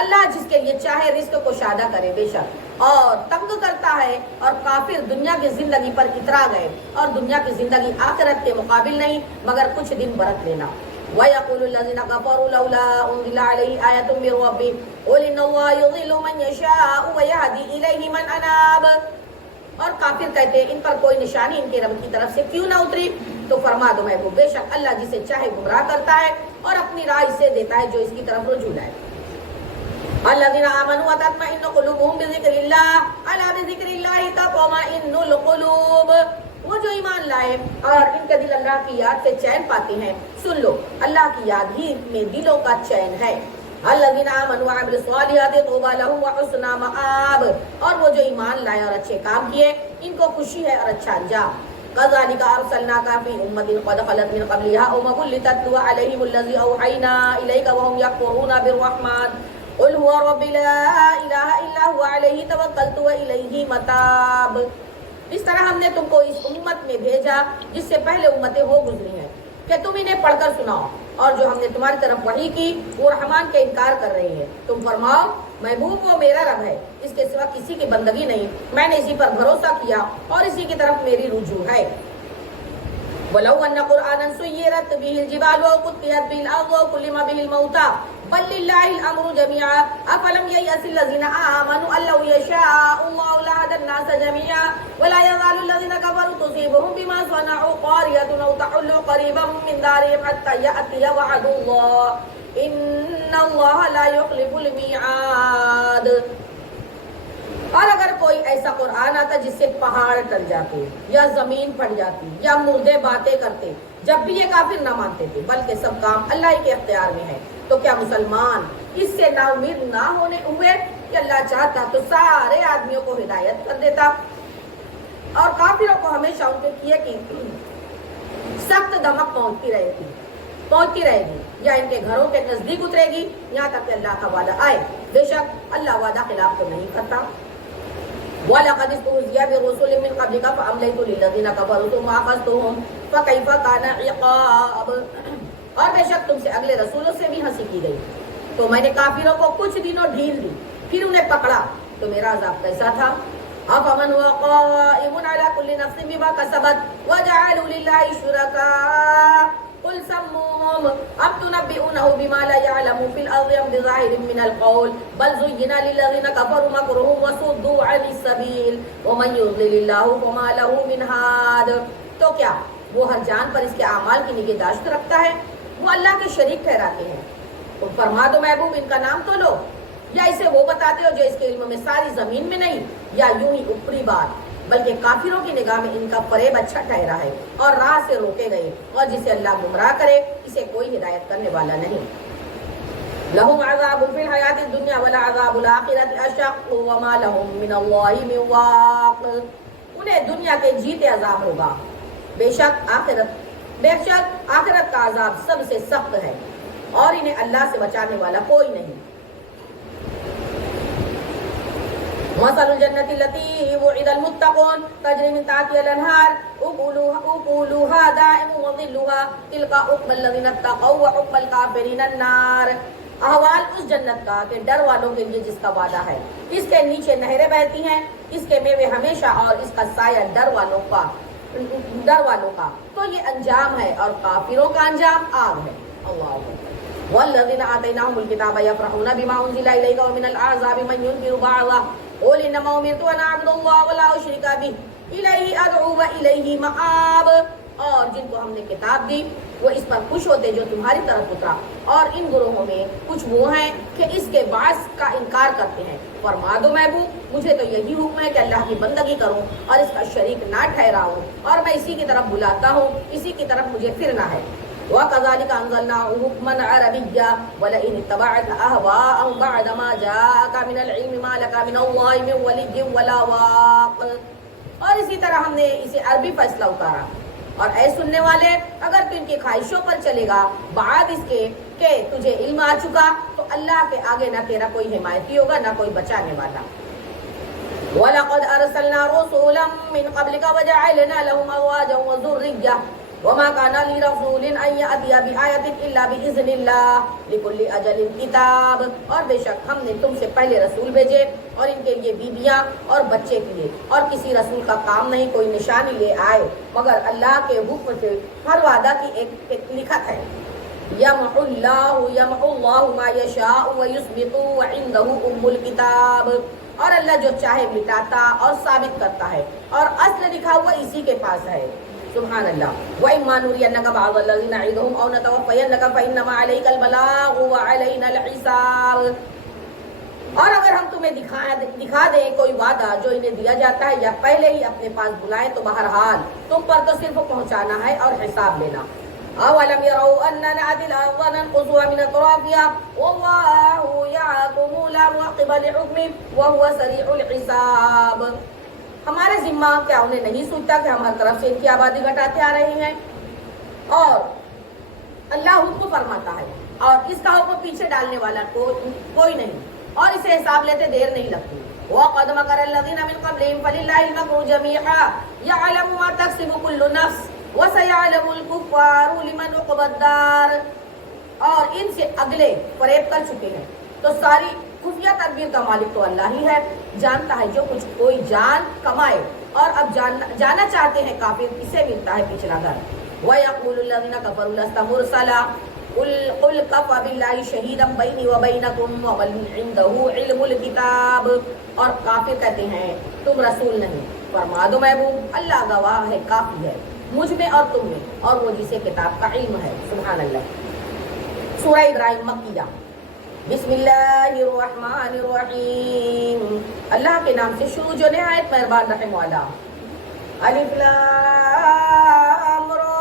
اللہ جس کے لیے چاہے رزق کو شادہ کرے بے شک، اور تنگ کرتا ہے، اور کافر دنیا کی زندگی پر اترا گئے، اور دنیا کی زندگی آخرت کے مقابل نہیں مگر کچھ دن برت لینا۔ وَيَقُولُ الَّذِينَ كَفَرُوا لَوْلَا أُنزِلَ عَلَيْهِ آيَةٌ مِّن رَّبِّهِ قُلْ إِنَّ اللَّهَ يُضِلُّ مَن يَشَاءُ وَيَهْدِي إِلَيْهِ مَنْ أَنَابَ۔ اور کافر کہتے ہیں ان پر کوئی نشانی ان کے رب کی طرف سے کیوں نہ اتری؟ تو فرما دو محبوب بے شک اللہ جسے چاہے گمراہ کرتا ہے اور اپنی راہ سے دیتا ہے جو اس کی طرف رجوع لائے۔ الذين آمنوا وتطمئن قلوبهم بذكر الله الا بذكر الله تطمئن القلوب۔ وہ جو ایمان لائے اور ان کے دل اللہ کی یاد سے چین پاتے ہیں، سن لو اللہ کی یاد ہی میں دلوں کا چین ہے۔ الذين آمنوا وعملوا الصالحات طوبى لهم وحسن مآب۔ اور وہ جو ایمان لائے اور اچھے کام کیے ان کو خوشی ہے اور اچھا انجام۔ كذلك أرسلناك في أمة قد خلت من قبلها أمم لتتلو عليهم الذي أوحينا إليك وهم يكفرون بالرحمن قل هو ربي لا إله إلا هو عليه توكلت وإليه متاب۔ اس طرح ہم نے تم کو اس امت میں بھیجا جس سے پہلے امتیں ہو گزری ہیں کہ تم انہیں پڑھ کر سناؤ، اور جو ہم نے تمہاری طرف وحی کی وہ رحمان کے انکار کر رہی ہے۔ تم فرماؤ محبوب وہ میرا رب ہے، اس کے سوا کسی کی بندگی نہیں، میں نے اسی پر بھروسہ کیا اور اسی کی طرف میری رجوع ہے۔ وَلَوْ أَنَّ قُرْآنًا سُيِّرَتْ بِهِ الْجِبَالُ وَقُطِّعَتْ بِهِ الْأَرْضُ وَكُلِّمَ بِهِ الْمَوْتَى بَل لِّلَّهِ الْأَمْرُ جَمِيعًا أَفَلَمْ يَيْأَسِ الَّذِينَ آمَنُوا أَن لَّوْ يَشَاءُ اللَّهُ لَهَدَى النَّاسَ جَمِيعًا وَلَا يَزَالُ الَّذِينَ كَفَرُوا تُصِيبُهُم بِمَا صَنَعُوا قَارِعَةٌ أَوْ تَحُلُّ قَرِيبًا مِّن دَارِهِمْ حَتَّىٰ يَأْتِيَ وَعْدُ اللَّهِ إِنَّ اللَّهَ لَا يُخْلِفُ الْمِيعَادَ۔ اور اگر کوئی ایسا قرآن آتا جس سے پہاڑ ٹل جاتے یا زمین پھٹ جاتی یا مردے باتیں کرتے، جب بھی یہ کافر نہ مانتے تھے، بلکہ سب کام اللہ ہی کے اختیار میں ہے، تو کیا مسلمان اس سے نا امید نہ ہونے ہوئے کہ اللہ چاہتا تو سارے آدمیوں کو ہدایت کر دیتا، اور کافروں کو ہمیشہ ان کے کیے کی سخت دمک پہنچتی رہے گی یا ان کے گھروں کے نزدیک اترے گی یہاں تک کہ اللہ کا وعدہ آئے۔ بے شک اللہ وعدہ خلاف تو نہیں کرتا۔ وَلَقَدِ اسْتُهْزِئَ بِرُسُلٍ مِّن قَبْلِكَ فَأَمْلَيْتُ لِلَّذِينَ كَفَرُوا ثُمَّ أَخَذْتُهُمْ فَكَيْفَ كَانَ عِقَابِ۔ اور بے شک تم سے اگلے رسولوں سے بھی ہنسی کی گئی تو میں نے کافروں کو کچھ دنوں ڈھیل دی، پھر انہیں پکڑا تو میرا عذاب کیسا تھا۔ أَفَمَنْ هُوَ قَائِمٌ عَلَى كُلِّ نَفْسٍ بِمَا كَسَبَتْ وَجَعَلُوا لِلَّهِ شُرَكَاءَ قُلْ سَمُّوهُمْ أَمْ تُنَبِّئُونَهُ بِمَا لَا يَعْلَمُ فِي الْأَرْضِ أَمْ بِظَاهِرٍ مِّنَ الْقَوْلِ بَلْ زُيِّنَ لِلَّذِينَ كَفَرُوا مَكْرُهُمْ وَصُدُّوا عَنِ السَّبِيلِ وَمَن يُضْلِلِ اللَّهُ فَمَا لَهُ مِنْ هَادٍ۔ تو کیا وہ ہر جان پر اس کے اعمال کی نگہداشت رکھتا ہے؟ وہ اللہ کے شریک ٹھہراتے ہیں۔ تو فرما دو محبوب ان کا نام تو لو، یا اسے وہ بتاتے ہو جو اس کے علم میں ساری زمین میں نہیں، یا یوں ہی اوپری بات، بلکہ کافروں کی نگاہ میں ان کا فریب اچھا ٹھہرا ہے اور راہ سے روکے گئے، اور جسے اللہ گمراہ کرے اسے کوئی ہدایت کرنے والا نہیں۔ لَهُمْ عَذَابٌ فِي الْحَيَاةِ الدُّنْيَا وَلَعَذَابُ الْآخِرَةِ أَشَقُّ وَمَا لَهُم مِّنَ اللَّهِ مِن وَاقٍ۔ انہیں دنیا کے جیتے عذاب ہوگا، بے شک آخرت کا عذاب سب سے سخت ہے، اور انہیں اللہ سے بچانے والا کوئی نہیں۔ مثل الجنة التي وعد المتقون تجري من تحتها الأنهار أكلها دائم وظلها تلك عقبى الذين اتقوا وعقبى الكافرين النار۔ احوال اس جنت کا کہ ڈر والوں کے لیے جس کا وعدہ ہے، اس کے نیچے نہریں بہتی ہیں، اس کے میوے ہمیشہ، اور اس کا سایہ ڈر والوں کا، تو یہ انجام ہے، اور کافروں کا انجام آگ ہے۔ اللہ اکبر۔ والذین آتیناہم الکتاب یفرحون بما انزل الیک ومن الاحزاب من ینکر بعضہ قل انما امرت ان اعبد اللہ ولا اشرک بہ الیہ ادعو والیہ مآب۔ اور جن کو ہم نے کتاب دی وہ اس پر خوش ہوتے جو تمہاری طرف اترا، اور ان گروہوں میں کچھ وہ ہیں کہ اس کے بعث کا انکار کرتے ہیں۔ فرما دو محبوب مجھے تو یہی حکم ہے کہ اللہ کی بندگی کروں اور اس کا شریک نہ ٹھہراؤں، اور میں اسی کی طرف بلاتا ہوں، اسی کی طرف مجھے پھرنا ہے۔ وَكَذَلِكَ أَنزَلْنَاهُ حُكْمًا عَرَبِيًّا وَلَئِنِ اتَّبَعْتَ أَهْوَاءَهُمْ بَعْدَ مَا جَاءَكَ مِنَ الْعِلْمِ مَا لَكَ مِنَ اللَّهِ مِن وَلِيٍّ وَلَا وَاقٍ۔ اور اسی طرح ہم نے اسے عربی فیصلہ اتارا، اور اے سننے والے اگر تو ان کی خواہشوں پر چلے گا بعد اس کے کہ تجھے علم آ چکا، تو اللہ کے آگے نہ تیرا کوئی حمایتی ہوگا نہ کوئی بچانے والا۔ وَلَقَدْ أَرْسَلْنَا رُسُلًا مِّن قَبْلِكَ وَجَعَلْنَا لَهُمْ أَزْوَاجًا وَذُرِّيَّةً وما كان لرسول ان ياتي بآية الا باذن الله لكل اجل كتاب. اور بے شک ہم نے تم سے پہلے رسول بھیجے اور ان کے لیے بیویاں اور بچے کیے، اور کسی رسول کا کام نہیں کوئی نشانی لے آئے مگر اللہ کے حکم سے ہر وعدہ کی ایک لکھت ہے. یمحو اللہ ما یشاء ویثبت وعنده الکتاب. اور اللہ جو چاہے مٹاتا اور ثابت کرتا ہے، اور اصل لکھا ہوا اسی کے پاس ہے. سبحان اللہ. وَإِمَّا نُرِيَنَّكَ بَعْضَ الَّذِي نَعِدُهُمْ أَوْ نَتَوَفَّيَنَّكَ فَإِنَّمَا عَلَيْكَ الْبَلَاغُ وَعَلَيْنَا الْحِسَابُ. اور اگر ہم تمہیں دکھا دیں کوئی وعدہ جو انہیں دیا جاتا ہے یا پہلے ہی اپنے پاس بلائیں تو بہرحال تم پر تو صرف پہنچانا ہے اور حساب لینا. أَوَلَمْ يَرَوْا أَنَّا نَأْتِي الْأَرْضَ نَنْقُصُهَا مِنْ أَطْرَافِهَا وَاللَّهُ يَحْكُمُ لَا مُعَقِّبَ لِحُكْمِهِ وَهُوَ سَرِيعُ الْحِسَابِ. ہمارے ذمہ کیا انہیں نہیں سوچتا کہ ہم ہر طرف سے ان کی آبادی گھٹاتے آ رہے ہیں؟ اور اللہ حکم فرماتا ہے اور اس کا حکم پیچھے ڈالنے والا کوئی نہیں، اور اسے حساب لیتے دیر نہیں لگتی. وَقَدْ مَكَرَ الَّذِينَ مِنْ قَبْلِهِمْ فَلِلَّهِ الْمَكْرُ جَمِيعًا يَعْلَمُ مَا تَكْسِبُ كُلُّ نَفْسٍ وَسَيَعْلَمُ الْكُفَّارُ لِمَنْ عُقْبَى الدَّارِ. اور ان سے اگلے فریب کر چکے ہیں تو ساری خفیہ تدبیر کا مالک تو اللہ ہی ہے، جانتا ہے جو کچھ کوئی جان کمائے. اور اب جانا چاہتے ہیں کافر کسے ملتا ہے پچھلا گھر. وَيَقُولُ الَّذِينَ كَفَرُوا لَسْتَ مُرْسَلًا قُلْ كَفَىٰ بِاللَّهِ شَهِيدًا بَيْنِي وَبَيْنَكُمْ وَمَنْ عِندَهُ عِلْمُ الْكِتَابِ. اور کافر کہتے ہیں تم رسول نہیں، فرما دو محبوب اللہ گواہ ہے کافی ہے مجھ میں اور تم میں، اور وہ جسے کتاب کا علم ہے. سبحان اللہ. سورہ ابراہیم مکیہ. بسم اللہ الرحمن الرحیم. اللہ کے نام سے شروع جو نہایت مہربان رحم والا. الف لام را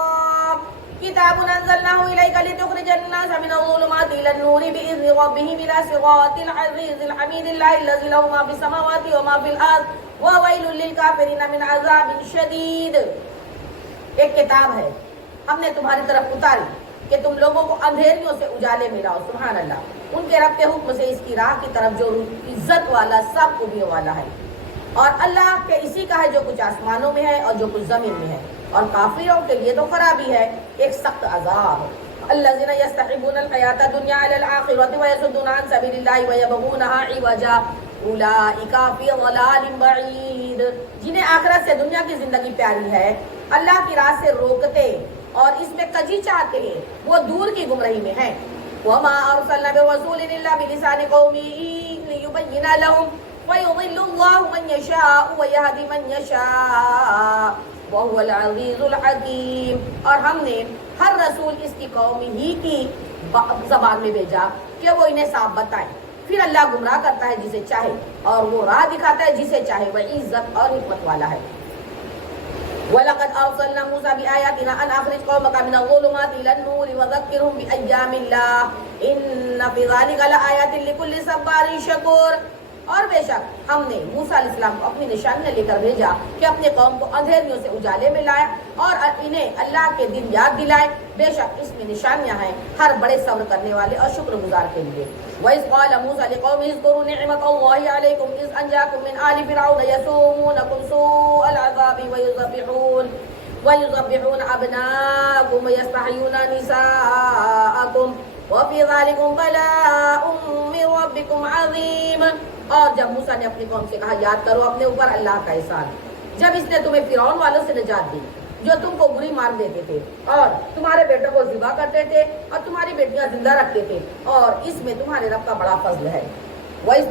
کتاب انزلناه الیک لتخرج الناس من الظلمات الى النور باذن ربهم الى صراط العزیز الحمید اللہ الذی له ما فی السماوات وما فی الارض وویل للکافرین من عذاب شدید. ایک کتاب ہے ہم نے تمہاری طرف اتاری کہ تم لوگوں کو اندھیریوں سے اجالے میں لاؤ. سبحان اللہ. ان کے رب کے حکم سے اس کی راہ کی طرف جو عزت والا سب خوبیوں والا ہے. اور اللہ کے اسی کا ہے جو کچھ آسمانوں میں ہے اور جو کچھ زمین میں ہے. اور کافروں کے لیے تو خرابی ہے ایک سخت عذاب. الذین یستحبون الحیاۃ الدنیا علی الآخرۃ ویصدون عن سبیل اللہ ویبغونها عوجا اولئک فی ضلال بعید. جنہیں آخرت سے دنیا کی زندگی پیاری ہے اللہ کی راہ سے روکتے اور اس میں کجی چاہتے ہیں وہ دور کی گمراہی میں ہیں. وَمَا أَرْسَلْنَا بِرَسُولٍ إِلَّا بِلِسَانِ قَوْمِهِ لِيُبَيِّنَ لَهُمْ وَيُضِلُّ اللَّهُ مَن يَشَاءُ وَيَهْدِي مَن يَشَاءُ وَهُوَ الْعَزِيزُ الْحَكِيمُ. اور ہم نے ہر رسول اس کی قوم ہی کی زبان میں بھیجا کہ وہ انہیں صاف بتائیں. پھر اللہ گمراہ کرتا ہے جسے چاہے اور وہ راہ دکھاتا ہے جسے چاہے. وہ عزت اور حکمت والا ہے. وَلَقَدْ أَرْسَلْنَا مُوسَىٰ بِآيَاتِنَا أَنْ أَخْرِجْ قَوْمَكَ مِنَ الظُّلُمَاتِ إِلَى النُّورِ وَذَكِّرْهُمْ بِأَيَّامِ اللَّهِ إِنَّ فِي ذَلِكَ لَآيَاتٍ لِكُلِّ صَبَّارٍ شَكُورٍ. اور بے شک ہم نے موسیٰ علیہ السلام کو اپنی نشانیاں لے کر بھیجا کہ اپنے قوم کو اندھیریوں سے اجالے میں لائے اور انہیں اللہ کے دن یاد دلائے. بے شک اس میں نشانیاں ہیں ہر بڑے صبر کرنے والے اور شکر گزار کے لیے. وَإِذْ قَالَ مُوسَىٰ لِقَوْمِهِ اذْكُرُوا نِعْمَتَ اللَّهِ عَلَيْكُمْ إِذْ أَنْجَاكُم مِّنْ آلِ فِرْعَوْنَ يَسُومُونَكُمْ سُوءَ الْعَذَابِ وَيُذَبِّحُونَ أَبْنَاءَكُمْ وَيَسْتَحْيُونَ نِسَاءَكُمْ وَفِي ذَلِكُمْ بَلَاءٌ مِّن رَّبِّكُمْ عَظِيمٌ. اور جب موسیٰ نے اپنی قوم سے کہا یاد کرو اپنے اوپر اللہ کا احسان جب اس نے تمہیں فرعون والوں سے نجات دی جو تم کو بری مار دیتے تھے اور تمہارے بیٹوں کو ذبح کرتے تھے اور تمہاری بیٹیاں زندہ رکھتے تھے، اور اس میں تمہارے رب کا بڑا فضل ہے. وَإِذْ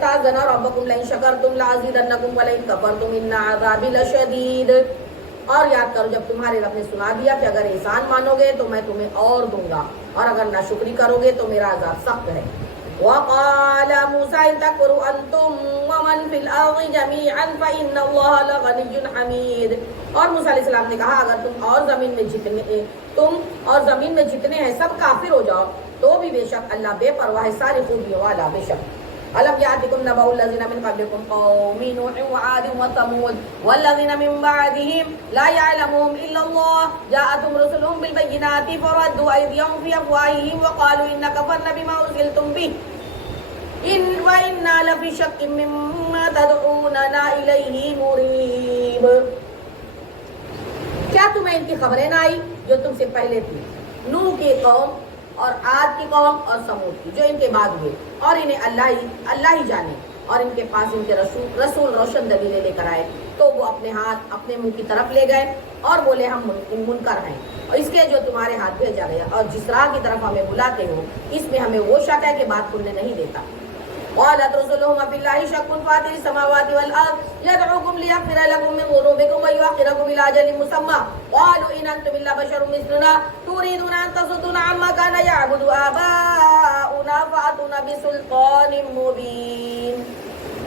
رَبُّكُمْ لَئِن شَكَرْتُمْ لَأَزِيدَنَّكُمْ وَلَئِن كَفَرْتُمْ إِنَّ عَذَابِي لَشَدِيدٌ. اور یاد کرو جب تمہارے رب نے سنا دیا کہ اگر احسان مانو گے تو میں تمہیں اور دوں گا، اور اگر ناشکری کرو گے تو میرا عذاب سخت ہے. وَقَالَ مُوسَىٰ إِن تَكْفُرُوا أَنتُم وَمَن فِي الْأَرْضِ جَمِيعًا فَإِنَّ اللَّهَ لَغَنِيٌّ حَمِيدٌ. اور موسیٰ علیہ السلام نے کہا اگر تم اور زمین میں جتنے ہیں سب کافر ہو جاؤ تو بھی بے شک اللہ بے پرواہ ساری خوبیوں والا. بے شک أَلَمْ يَأْتِكُمْ نَبَأُ الَّذِينَ مِن قَبْلِكُمْ قَوْمِ نُوحٍ وَعَادٍ وَثَمُودَ وَالَّذِينَ مِن بَعْدِهِمْ لَا يَعْلَمُهُمْ إِلَّا اللَّهُ جَاءَتْهُمْ رُسُلُهُم بِالْبَيِّنَاتِ فَرَدُّوا أَيْدِيَهُمْ فِي أَفْوَاهِهِمْ وَقَالُوا إِنَّا كَفَرْنَا بِمَا أُرْسِلْتُم بِهِ وَإِنَّا لَفِي شَكٍّ مِّمَّا تَدْعُونَنَا إِلَيْهِ مُرِيبٍ. کیا تمہیں ان کی خبریں نہ آئی جو تم سے پہلے تھی؟ نوح کی قوم اور عاد کی قوم اور سمود کی جو ان کے بعد ہوئے، اور انہیں اللہ ہی جانے، اور ان کے پاس ان کے رسول روشن دلیلیں لے کر آئے تو وہ اپنے ہاتھ اپنے منہ کی طرف لے گئے اور بولے ہم منکر ہیں، اور اس کے جو تمہارے ہاتھ بھیجا گیا، اور جس راہ کی طرف ہمیں بلاتے ہو اس میں ہمیں وہ شک ہے کہ بات سننے نہیں دیتا۔ قالت رسلهم أفي الله شك فاطر السماوات والأرض يدعوكم ليغفر لكم من ذنوبكم ويؤخركم إلى أجل مسمى قالوا إن أنتم إلا بشر مثلنا تريدون أن تصدونا عما كان يعبد آباؤنا فأتونا بسلطان مبين۔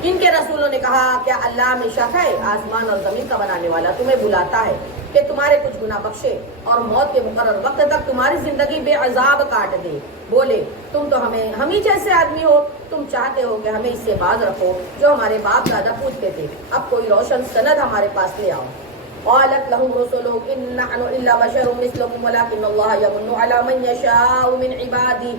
ان کے رسولوں نے کہا کیا اللہ میں شک ہے؟ آسمان اور زمین کا بنانے والا تمہیں بلاتا ہے کہ تمہارے کچھ گناہ بخشے اور موت کے مقرر وقت تک تمہاری زندگی بے عذاب کاٹ دے۔ بولے تم تو ہم ہی جیسے آدمی ہو، تم چاہتے ہو کہ ہمیں اس سے باز رکھو جو ہمارے باپ دادا پوچھتے تھے، اب کوئی روشن سند ہمارے پاس لے آؤ۔ قالت لهم رسلهم إن نحن إلا بشر مثلكم ولكن الله يمن على من يشاء من عباده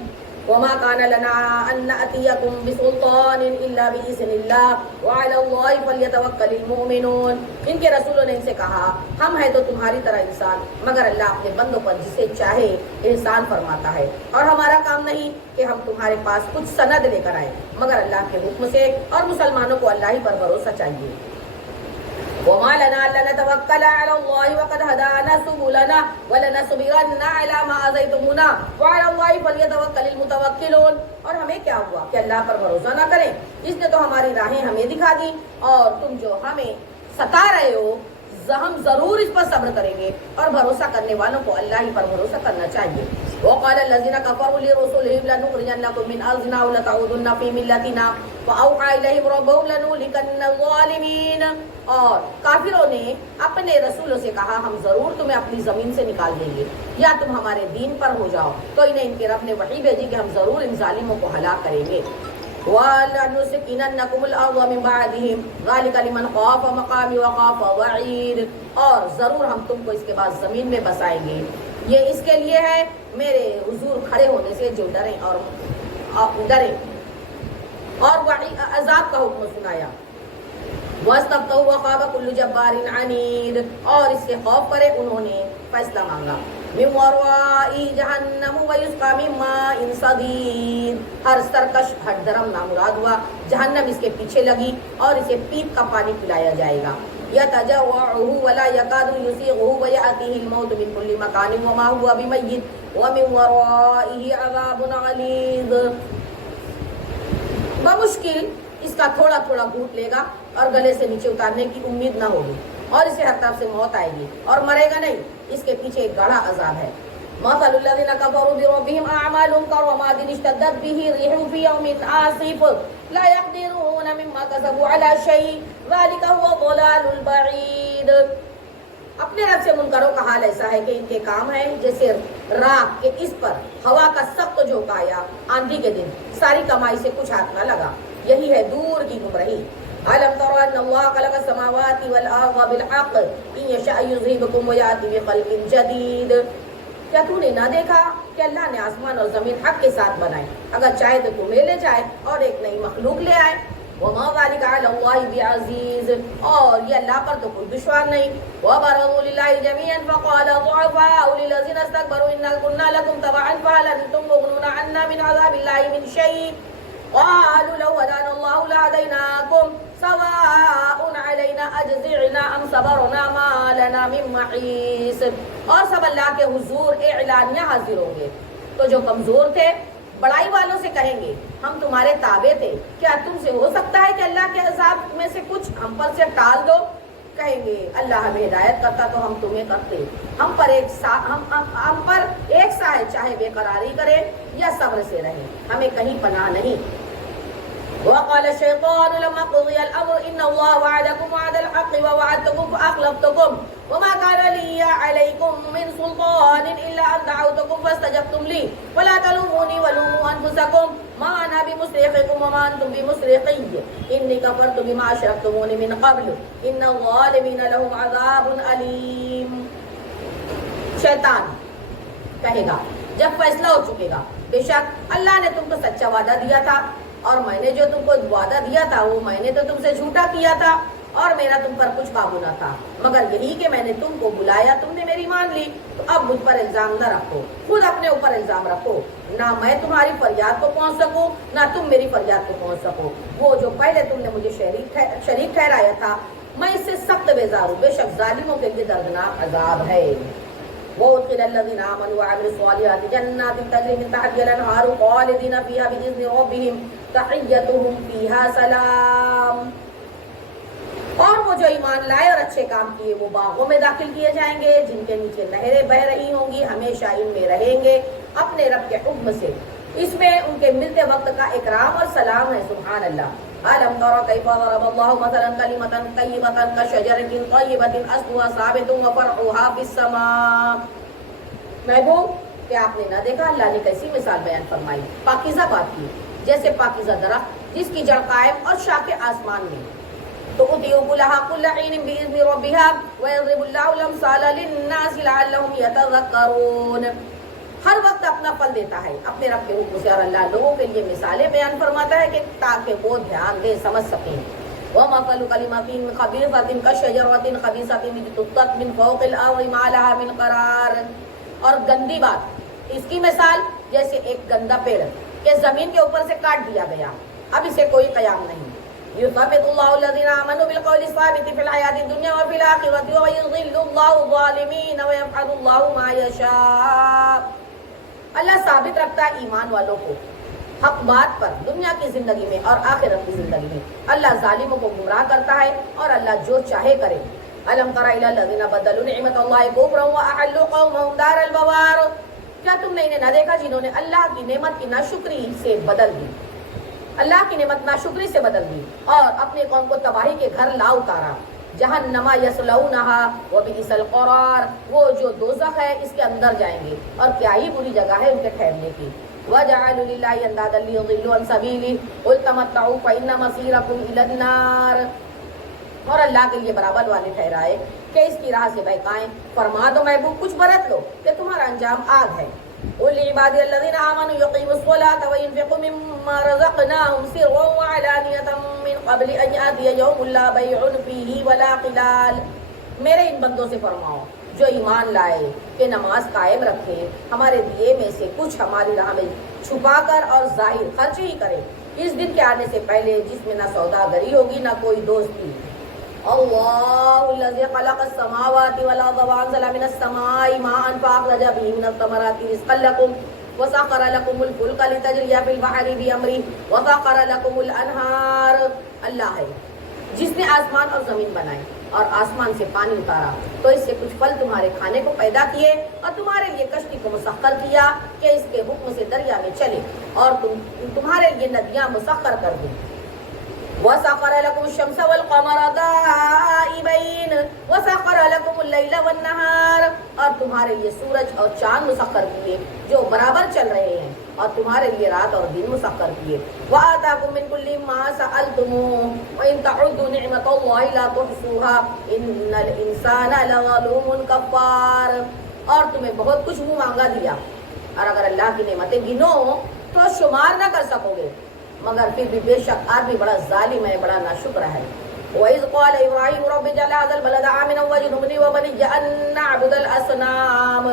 وما كان لنا أن نأتيكم بسلطان إلا بإذن الله وعلى الله فليتوكل المؤمنون۔ ان کے رسولوں نے ان سے کہا ہم ہیں تو تمہاری طرح انسان، مگر اللہ اپنے بندوں پر جسے چاہے احسان فرماتا ہے، اور ہمارا کام نہیں کہ ہم تمہارے پاس کچھ سند لے کر آئیں مگر اللہ کے حکم سے، اور مسلمانوں کو اللہ ہی پر بھروسہ چاہیے۔ وما لنا الا نتوكل على الله وقد هدانا سبلنا ولنصبرن على ما آذيتمونا وعلى الله فليتوكل المتوكلون۔ اور ہمیں کیا ہوا کہ اللہ پر بھروسہ نہ کریں، اس نے تو ہماری راہیں ہمیں دکھا دی، اور تم جو ہمیں ستا رہے ہو ہم ضرور اس پر صبر کریں گے، اور بھروسہ کرنے والوں کو اللہ ہی پر بھروسہ کرنا چاہیے۔ وقال الذين كفروا لرسلهم لنخرجنكم من ارضنا او لتعودن في ملتنا فاوحى اليهم ربهم لنهلكن الظالمين۔ اور کافروں نے اپنے رسولوں سے کہا ہم ضرور تمہیں اپنی زمین سے نکال دیں گے یا تم ہمارے دین پر ہو جاؤ، تو انہیں ان کے رب نے وحی بھیجی کہ ہم ضرور ان ظالموں کو ہلاک کریں گے۔ وَلَنُسْكِنَنَّكُمُ الْأَرْضَ مِنْ بَعْدِهِمْ ذَلِكَ لِمَنْ خَافَ مَقَامِي وَخَافَ وَعِيدِ۔ اور ضرور ہم تم کو اس کے بعد زمین میں بسائیں گے، یہ اس کے لیے ہے میرے حضور کھڑے ہونے سے جو ڈریں اور عذاب کا حکم سنایا۔ وَاسْتَفْتَوْا وَخَابَ كُلُّ جَبَّارٍ عَنِيدٍ، اور اس سے خوف کرے انہوں نے فیصلہ مانگا۔ مِن وَرَائِهِ جَهَنَّمُ وَيُسْقَىٰ مِن مَّاءٍ صَدِيدٍ، ہر سرکش ہر درم نامراد ہوا، جہنم اس کے پیچھے لگی اور اسے پیپ کا پانی پلایا جائے گا۔ يَتَجَوَّعُهُ وَلَا يَكَادُ يُسِيغُهُ وَيَأْتِيهِ الْمَوْتُ مِن كُلِّ مَكَانٍ وَمَا هُوَ بِمَيِّتٍ وَمِن وَرَائِهِ عَذَابٌ غَلِيظٌ۔ بمشکل اس کا تھوڑا تھوڑا گھونٹ لے گا اور گلے سے نیچے اتارنے کی امید نہ ہوگی، اور اسے ہر طرف سے موت آئے گی اور مرے گا نہیں، اس کے پیچھے ایک گاڑھا عذاب ہے۔ مثل الذين كفروا بربهم أعمالهم كرماد اشتدت به الريح في يوم عاصف لا يقدرون مما كسبوا على شيء ذلك هو الضلال البعيد۔ اپنے رب سے منکروں کا حال ایسا ہے کہ ان کے کام ہے جیسے راکھ کہ اس پر ہوا کا سخت جھونکا آیا آندھی کے دن، ساری کمائی سے کچھ ہاتھ نہ لگا، یہی ہے دور کی گمراہی۔ أَلَمْ تَرَ أَنَّ اللَّهَ خَلَقَ السَّمَاوَاتِ وَالْأَرْضَ بِالْحَقِّ إِن يَشَأْ يُذْهِبْكُمْ وَيَأْتِ بِخَلْقٍ جَدِيدٍ۔ کیا تو نے نہ دیکھا کہ اللہ نے آسمان اور زمین حق کے ساتھ بنائے، اگر چاہے تو تمہیں لے جائے اور ایک نئی مخلوق لے آئے۔ وَمَا ذَلِكَ عَلَى اللَّهِ بِعَزِيزٍ، اور یہ اللہ پر تو کوئی دشوار نہیں۔ وَبَرَزُوا لِلَّهِ جَمِيعًا فَقَالَ الضُّعَفَاءُ لِلَّذِينَ اسْتَكْبَرُوا إِنَّا كُنَّا لَكُمْ تَبَعًا فَهَلْ أَنتُم مُّغْنُونَ عَنَّا مِنْ عَذَابِ اللَّهِ مِنْ شَيْءٍ قَالُوا لَوْ هَدَانَا اللَّهُ لَهَدَيْنَاكُمْ سَوَاءٌ عَلَيْنَا أَجْزِعْنَا أَمْ صَبَرْنَا مَا لَنَا مِن مَّحِيصٍ۔ اور سب اللہ کے حضور اعلانیہ حاضر ہوں گے تو جو کمزور تھے بڑائی والوں سے کہیں گے ہم تمہارے تابع تھے، کیا تم سے ہو سکتا ہے کہ اللہ کے عذاب میں سے کچھ ہم پر سے ٹال دو؟ کہیں گے اللہ ہمیں ہدایت کرتا تو ہم تمہیں کرتے، ہم پر ایک سا ہے، چاہے بے قراری کرے یا صبر سے رہے، ہمیں کہیں پناہ نہیں۔ وقال الشيطان لما قضي الأمر إن الله وعدكم وعد الحق ووعدتكم فأخلفتكم وما كان لي عليكم من سلطان إلا أن دعوتكم فاستجبتم لي فلا تلوموني ولوموا أنفسكم ما أنا بمصرخكم وما أنتم بمصرخي إني كفرت بما أشركتموني من قبل إن الظالمين لهم عذاب أليم۔ شیطان کہے گا جب فیصلہ ہو چکے گا بے شک اللہ نے تم کو سچا وعدہ دیا تھا اور میں نے جو تم کو وعدہ دیا تھا وہ میں نے تو تم سے جھوٹا کیا تھا، اور میرا تم پر کچھ قابو نہ تھا مگر یہی کہ میں نے تم کو بلایا، تم نے میری مان لی، تو اب مجھ پر الزام نہ رکھو، خود اپنے اوپر الزام رکھو، نہ میں تمہاری فریاد کو پہنچ سکوں نہ تم میری فریاد کو پہنچ سکو۔ وہ جو پہلے تم نے مجھے شریک ٹھہرایا تھا میں اس سے سخت بیزار ہوں، بے شک ظالموں کے لیے دردناک عذاب ہے۔ وَأُدْخِلَ الَّذِينَ آمَنُوا وَعَمِلُوا الصَّالِحَاتِ جَنَّاتٍ تَجْرِي مِن تَحْتِهَا الْأَنْهَارُ خَالِدِينَ فِيهَا بِإِذْنِ رَبِّهِمْ تَحِيَّتُهُمْ فِيهَا سَلَامٌ۔ اور وہ جو ایمان لائے اور اچھے کام کیے وہ باغوں میں داخل کیے جائیں گے جن کے نیچے نہریں بہہ رہی ہوں گی، ہمیشہ ان میں رہیں گے اپنے رب کے حکم سے۔ اس میں ان کے ملتے وقت کا اکرام اور سلام ہے۔ سبحان اللہ۔ أَلَمْ تَرَ كَيْفَ ضَرَبَ اللَّهُ مَثَلًا كَلِمَةً طَيِّبَةً كَشَجَرَةٍ طَيِّبَةٍ أَصْلُهَا ثَابِتٌ وَفَرْعُهَا فِي السَّمَاءِ۔ محبوب کہ آپ نے نہ دیکھا اللہ نے کیسی مثال بیان فرمائی، پاکیزہ بات کی، جیسے پاکیزہ درخت جس کی جڑ قائم اور شاخیں آسمان میں۔ تو اُتِیُوا كُلَّهَا كُلَّ حِینٍ بِإِذْنِ رَبِّهَا وَيَضْرِبُ اللَّهُ الْأَمْثَالَ لِلنَّاسِ لَعَلَّهُمْ يَتَذَكَّرُونَ۔ ہر وقت اپنا پھل دیتا ہے اپنے رب کے حکم سے، اور اللہ لوگوں کے لیے مثالیں بیان فرماتا ہے کہ تاکہ وہ دھیان دے سمجھ سکیں۔ وَمَثَلُ كَلِمَةٍ خَبِيثَةٍ كَشَجَرَةٍ خَبِيثَةٍ اجْتُثَّتْ مِنْ فَوْقِ الْأَرْضِ مَا لَهَا مِنْ قَرَارٍ۔ اور گندی بات، اس کی مثال جیسے ایک گندا پیڑ کہ زمین کے اوپر سے کاٹ دیا گیا، اب اسے کوئی قیام نہیں۔ يثبت الله الذين آمنوا بالقول الثابت في الحياة الدنيا وفي الآخرة ويضل الله الظالمين ويفعل الله ما يشاء۔ اللہ ثابت رکھتا ہے ایمان والوں کو حق بات پر دنیا کی زندگی میں اور آخرت کی زندگی میں، اللہ ظالموں کو گمراہ کرتا ہے اور اللہ جو چاہے کرے۔ أَلَمْ تَرَ إِلَى الَّذِينَ بَدَّلُوا نِعْمَةَ اللَّهِ كُفْرًا وَأَحَلُّوا قَوْمَهُمْ دَارَ الْبَوَارِ۔ کیا تم نے انہیں نہ دیکھا جنہوں نے اللہ کی نعمت کی ناشکری سے بدل دی، اللہ کی نعمت ناشکری سے بدل دی اور اپنے قوم کو تباہی کے گھر لا اتارا۔ جہنم یصلونها وبئس القرار، وہ جو دوزخ ہے اس کے اندر جائیں گے اور کیا ہی بری جگہ ہے ان کے ٹھہرنے کی۔ وجعلوا للہ اندادا لیضلوا عن سبیلہ قل تمتعوا فإن مصیرکم إلی النار۔ اور اللہ کے لیے برابر والے ٹھہرائے کہ اس کی راہ سے بہکائیں، فرما دو محبوب کچھ برت لو کہ تمہارا انجام آگ ہے۔ قل لعبادی الذین آمنوا یقیموا الصلاة وینفقوا مما رزقناہم سرا وعلانیۃ من قبل ان یأتی یوم لا بیع فیہ ولا خلال۔ میرے ان بندوں سے فرماؤ جو ایمان لائے کہ نماز قائم رکھے، ہمارے دیے میں سے کچھ ہماری راہ میں چھپا کر اور ظاہر خرچ ہی کرے، اس دن کے آنے سے پہلے جس میں نہ سوداگری ہوگی نہ کوئی دوستی۔ اللہ الذی خلق السماوات والارض وانزل من السماء ماء فاخرج به من الثمرات رزقا لكم وسخر لكم الفلك لتجري في البحر بأمره وسخر لكم الانہار۔ اللہ ہے جس نے آسمان اور زمین بنائے اور آسمان سے پانی اتارا تو اس سے کچھ پھل تمہارے کھانے کو پیدا کیے اور تمہارے لیے کشتی کو مسخر کیا کہ اس کے حکم سے دریا میں چلے اور تمہارے لیے ندیاں مسخر کر دیں۔ وَسَخَرَ لَكُمُ الشَّمْسَ وَالْقَمَرَ دَائِبَيْنِ وَسَخَرَ لَكُمُ اللَّيْلَ وَالنَّهَارَ، اور تمہارے لیے سورج اور چاند مسخر کیے جو برابر چل رہے ہیں اور تمہارے لیے رات اور دن مسخر کیے۔ وَآتَاكُم مِّن كُلِّ مَا سَأَلْتُمُوهُ وَإِن تَعُدُّوا نِعْمَةَ اللَّهِ لَا تُحْصُوهَا إِنَّ الْإِنسَانَ لَظَلُومٌ كَفَّارٌ۔ اور تمہیں بہت کچھ منہ مانگا دیا اور اگر اللہ کی نعمتیں گنو تو شمار نہ کر سکو گے، مگر پھر بھی بے شک آدمی بڑا ظالم ہے، بڑا ناشکر ہے۔ وَإِذْ قَالَ إِبْرَاهِيمُ رَبِّ اجْعَلْ هَٰذَا الْبَلَدَ آمِنًا وَاجْنُبْنِي وَبَنِيَّ أَن نَّعْبُدَ الْأَصْنَامَ۔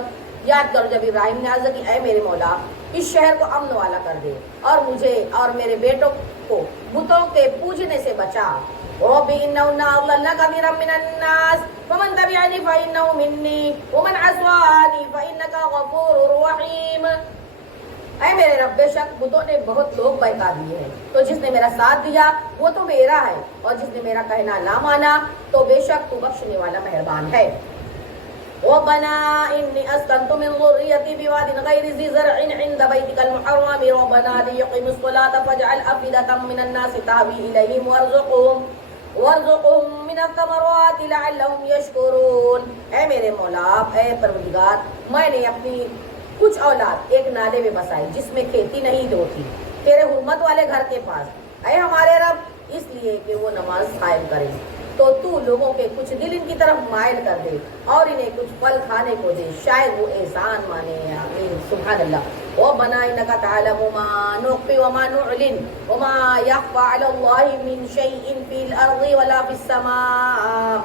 یاد کرو جب ابراہیم نے عرض کی اے میرے مولا اس شہر کو امن والا کر دے اور مجھے اور میرے بیٹوں کو بتوں کے پوجنے سے بچا۔ رَبِّ إِنَّهُنَّ أَضْلَلْنَ كَثِيرًا مِّنَ النَّاسِ فَمَن تَبِعَنِي فَإِنَّهُ مِنِّي وَمَنْ عَصَانِي فَإِنَّكَ غَفُورٌ رَّحِيمٌ۔ اے میرے رب بے شک بتوں نے بہت لوگ بہکا دیے ہیں، تو جس نے میرا ساتھ دیا وہ تو میرا ہے اور جس نے میرا کہنا نہ مانا تو بے شک تو بخشنے والا مہربان ہے۔ رَبَّنَا إِنِّي أَسْكَنْتُ مِنْ ذُرِّيَّتِي بِوَادٍ غَيْرِ ذِي زَرْعٍ عِندَ بَيْتِكَ الْمُحَرَّمِ رَبَّنَا لِيُقِيمُوا الصَّلَاةَ فَاجْعَلْ أَفْئِدَةً مِّنَ النَّاسِ تَهْوِي إِلَيْهِمْ وَارْزُقْهُم مِّنَ الثَّمَرَاتِ لَعَلَّهُمْ يَشْكُرُونَ۔ اے میرے مولا اے پروردگار، میں نے اپنی کچھ اولاد ایک نالے میں بسائی جس میں کھیتی نہیں ہوتی تیرے حرمت والے گھر کے پاس، اے ہمارے رب اس لیے کہ وہ نماز قائم کریں، تو تو لوگوں کے کچھ دل ان کی طرف مائل کر دے اور انہیں کچھ پھل کھانے کو دے، شاید وہ احسان مانے۔ آمین۔ سبحان اللہ۔ ربنا إنك تعلم ما نخفي وما نعلن وما يخفى على الله من شيء في الأرض ولا في السماء.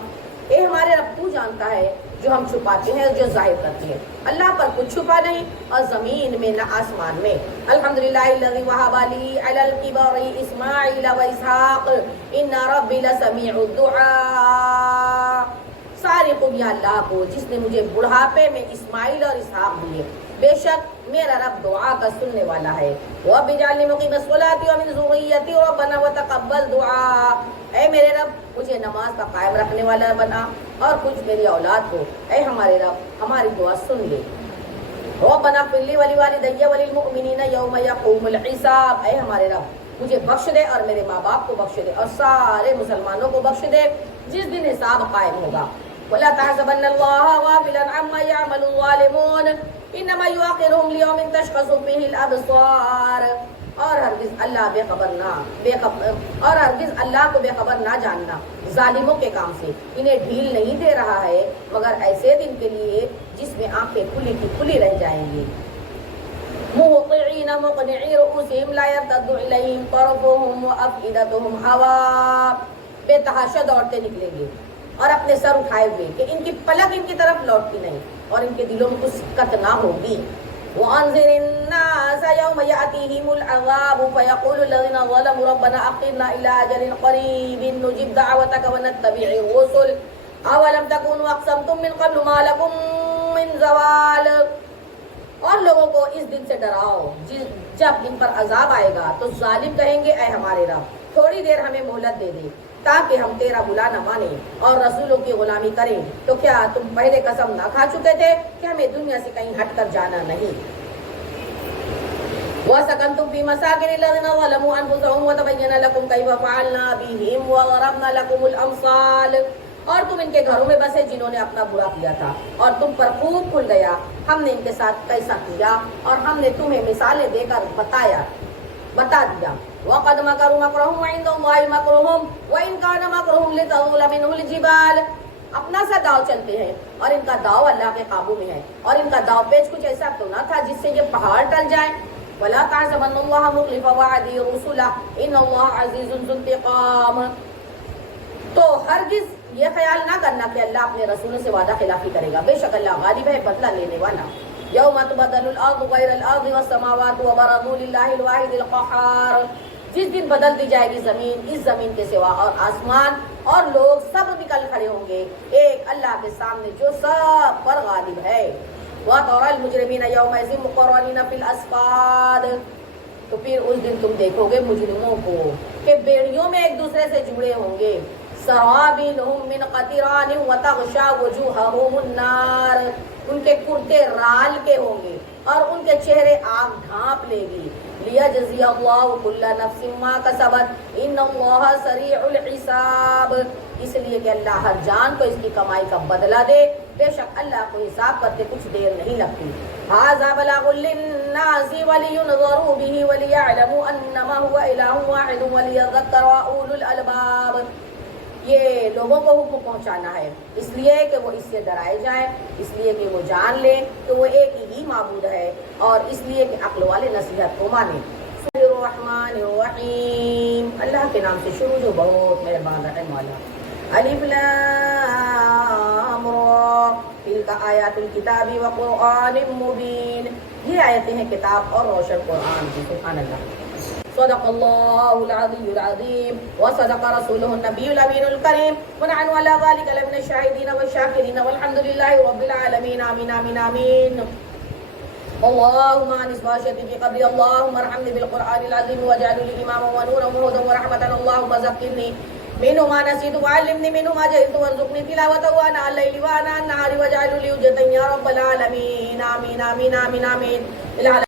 اے ہمارے رب تو جانتا ہے جو ہم چھپاتے ہیں اور جو ظاہر کرتے ہیں. اللہ پر کچھ چھپا نہیں، اور زمین میں نہ آسمان میں. الحمدللہ الذی وہب لی علی الکبر اسماعیل و اسحاق ان ربی لسمیع الدعاء. ساری خوبیاں اللہ کو جس نے مجھے بڑھاپے میں اسماعیل اور اسحاق دیے. بے شک میرا رب دعا کا سننے والا ہے. وَرَبِّ اجْعَلْنِي مُقِيمَ الصَّلَاةِ وَمِن ذُرِّيَّتِي رَبَّنَا وَتَقَبَّلْ دُعَاء. اے میرے رب مجھے نماز کا قائم رکھنے والا بنا اور کچھ میری اولاد کو. اے ہمارے رب ہماری دعا سن لے. رَبَّنَا اغْفِرْ لِي وَلِوَالِدَيَّ وَلِلْمُؤْمِنِينَ يَوْمَ يَقُومُ الْحِسَابُ. اے ہمارے رب مجھے بخش دے اور میرے ماں باپ کو بخش دے اور سارے مسلمانوں کو بخش دے جس دن حساب قائم ہوگا. وَلَا تَحْسَبَنَّ اللَّهَ غَافِلًا عَمَّا يَعْمَلُ الظَّالِمُونَ إِنَّمَا يُؤَخِّرُهُمْ لِيَوْمٍ تَشْخَصُ فِيهِ الْأَبْصَارُ. اور ہرگز اللہ کو بے خبر نہ جاننا ظالموں کے کام سے. انہیں ڈھیل نہیں دے رہا ہے مگر ایسے دن کے لیے جس میں آنکھیں کھلی کی کھلی رہ جائیں گی. مُهْطِعِينَ مُقْنِعِي رُؤُوسِهِمْ لَا يَرْتَدُّ إِلَيْهِمْ طَرْفُهُمْ وَأَفْئِدَتُهُمْ هَوَاءٌ. بے تحاشا دوڑتے نکلیں گے اور اپنے سر اٹھائے ہوئے کہ ان کی پلک ان کی طرف لوٹتی نہیں اور ان کے دلوں میں کچھ سکت نہ ہوگی. وَأَنذِرِ النَّاسَ يَوْمَ يَأْتِيهِمُ الْعَذَابُ فَيَقُولُ الَّذِينَ ظَلَمُوا رَبَّنَا أَخِّرْنَا إِلَىٰ أَجَلٍ قَرِيبٍ نُّجِبْ دَعْوَتَكَ وَنَتَّبِعِ الرُّسُلَ أَوَلَمْ تَكُونُوا أَقْسَمْتُم مِّن قَبْلُ مَا لَكُم مِّن زَوَالٍ. اور لوگوں کو اس دن سے ڈراؤ جب ان پر عذاب آئے گا تو ظالم کہیں گے اے ہمارے رب تھوڑی دیر ہمیں مہلت دے دے تاکہ ہم تیرا بلا نہ مانیں اور رسولوں کی غلامی کریں. تو کیا تم پہلے قسم نہ کھا چکے تھے کہ ہمیں دنیا سے کہیں ہٹ کر جانا نہیں؟ وَسَكَنْتُمْ فِي مَسَاكِنِ الَّذِينَ ظَلَمُوا أَنفُسَهُمْ وَتَبَيَّنَ لَكُمْ كَيْفَ فَعَلْنَا بِهِمْ وَضَرَبْنَا لَكُمُ الْأَمْثَالَ. اور تم ان کے گھروں میں بسے جنہوں نے اپنا برا کیا تھا اور تم پر خوب کھل گیا ہم نے ان کے ساتھ کیسا کیا اور ہم نے تمہیں مثالیں دے کر بتا دیا. وَقَدْ مَكَرُوا مَكْرَهُمْ وَعِندَ اللَّهِ مَكْرُهُمْ وَإِنْ كَانَ مَكْرُهُمْ لِتَزُولَ مِنْهُ الْجِبَالُ. اپنا سا داؤ چلتے ہیں اور ان کا داؤ اللہ کے قابو میں ہے اور ان کا داؤ پیچ کچھ ایسا تو نہ تھا جس سے یہ پہاڑ ٹل جائیں. وَلَا تَحْسَبَنَّ اللَّهَ مُخْلِفَ وَعْدِهِ رُسُلَهُ إِنَّ اللَّهَ عَزِيزٌ ذُو انتقام. تو ہرگز یہ خیال نہ کرنا کہ اللہ اپنے رسولوں سے وعدہ خلافی کرے گا. بے شک اللہ غالب ہے بدلہ لینے والا. يَوْمَ تُبَدَّلُ الْأَرْضُ غَيْرَ الْأَرْضِ وَالسَّمَاوَاتُ وَبَرَزُوا لِلَّهِ الْوَاحِدِ الْقَهَّارِ. جس دن بدل دی جائے گی زمین اس زمین کے سوا اور آسمان اور لوگ سب نکل کھڑے ہوں گے ایک اللہ کے سامنے جو سب پر غالب ہے. وَتَرَى الْمُجْرِمِينَ يَوْمَئِذٍ مُقَرَّنِينَ فِي الْأَصْفَادِ. تو پھر اس دن تم دیکھو گے مجرموں کو کہ بیڑیوں میں ایک دوسرے سے جڑے ہوں گے. سَرَابِيلُهُم مِّن قَطِرَانٍ وَتَغْشَىٰ وُجُوهَهُمُ النَّارُ. ان کے کرتے رال کے ہوں گے اور ان کے چہرے آگ ڈھانپ لے گی. لِيَجْزِيَ اللَّهُ كُلَّ نَفْسٍ مَّا كَسَبَتْ إِنَّ اللَّهَ سَرِيعُ الْحِسَابِ. اس لیے کہ اللہ ہر جان کو اس کی کمائی کا بدلہ دے. بے شک اللہ کو حساب کرتے کچھ دیر نہیں لگتی. هَٰذَا بَلَاغٌ لِّلنَّاسِ وَلِيُنذَرُوا بِهِ وَلِيَعْلَمُوا أَنَّمَا هُوَ إِلَٰهٌ وَاحِدٌ وَلِيَذَّكَّرَ أُولُو الْأَلْبَابِ. یہ لوگوں کو حکم پہنچانا ہے اس لیے کہ وہ اس سے ڈرائے جائیں اس لیے کہ وہ جان لیں کہ وہ ایک ہی معبود ہے اور اس لیے کہ عقل والے نصیحت کو مانیں. الرحمن الرحیم. اللہ کے نام سے شروع جو بہت مہربان رحم والا. الف لام را تلک آیات الکتاب وقرآن مبین. یہ آیتیں ہیں کتاب اور روشن قرآن کی. سبحان اللہ. صدق اللہ العلی العظیم وصدق رسولہ النبی الامین الکریم ونحن علی ذلک لمن الشاہدین والشاکرین والحمد للہ رب العالمین. آمین آمین آمین. اللهم انس باشیتی فی قبری. اللهم ارحمنی بالقرآن العظیم واجعله لي اماما ونورا وهدى ورحمة. اللهم ذکرنی منه ما نسیت وعلمنی منه ما جهلت وارزقنی تلاوته آناء الليل وآناء النهار واجعله لي حجة یا رب العالمین. آمین آمین آمین آمین.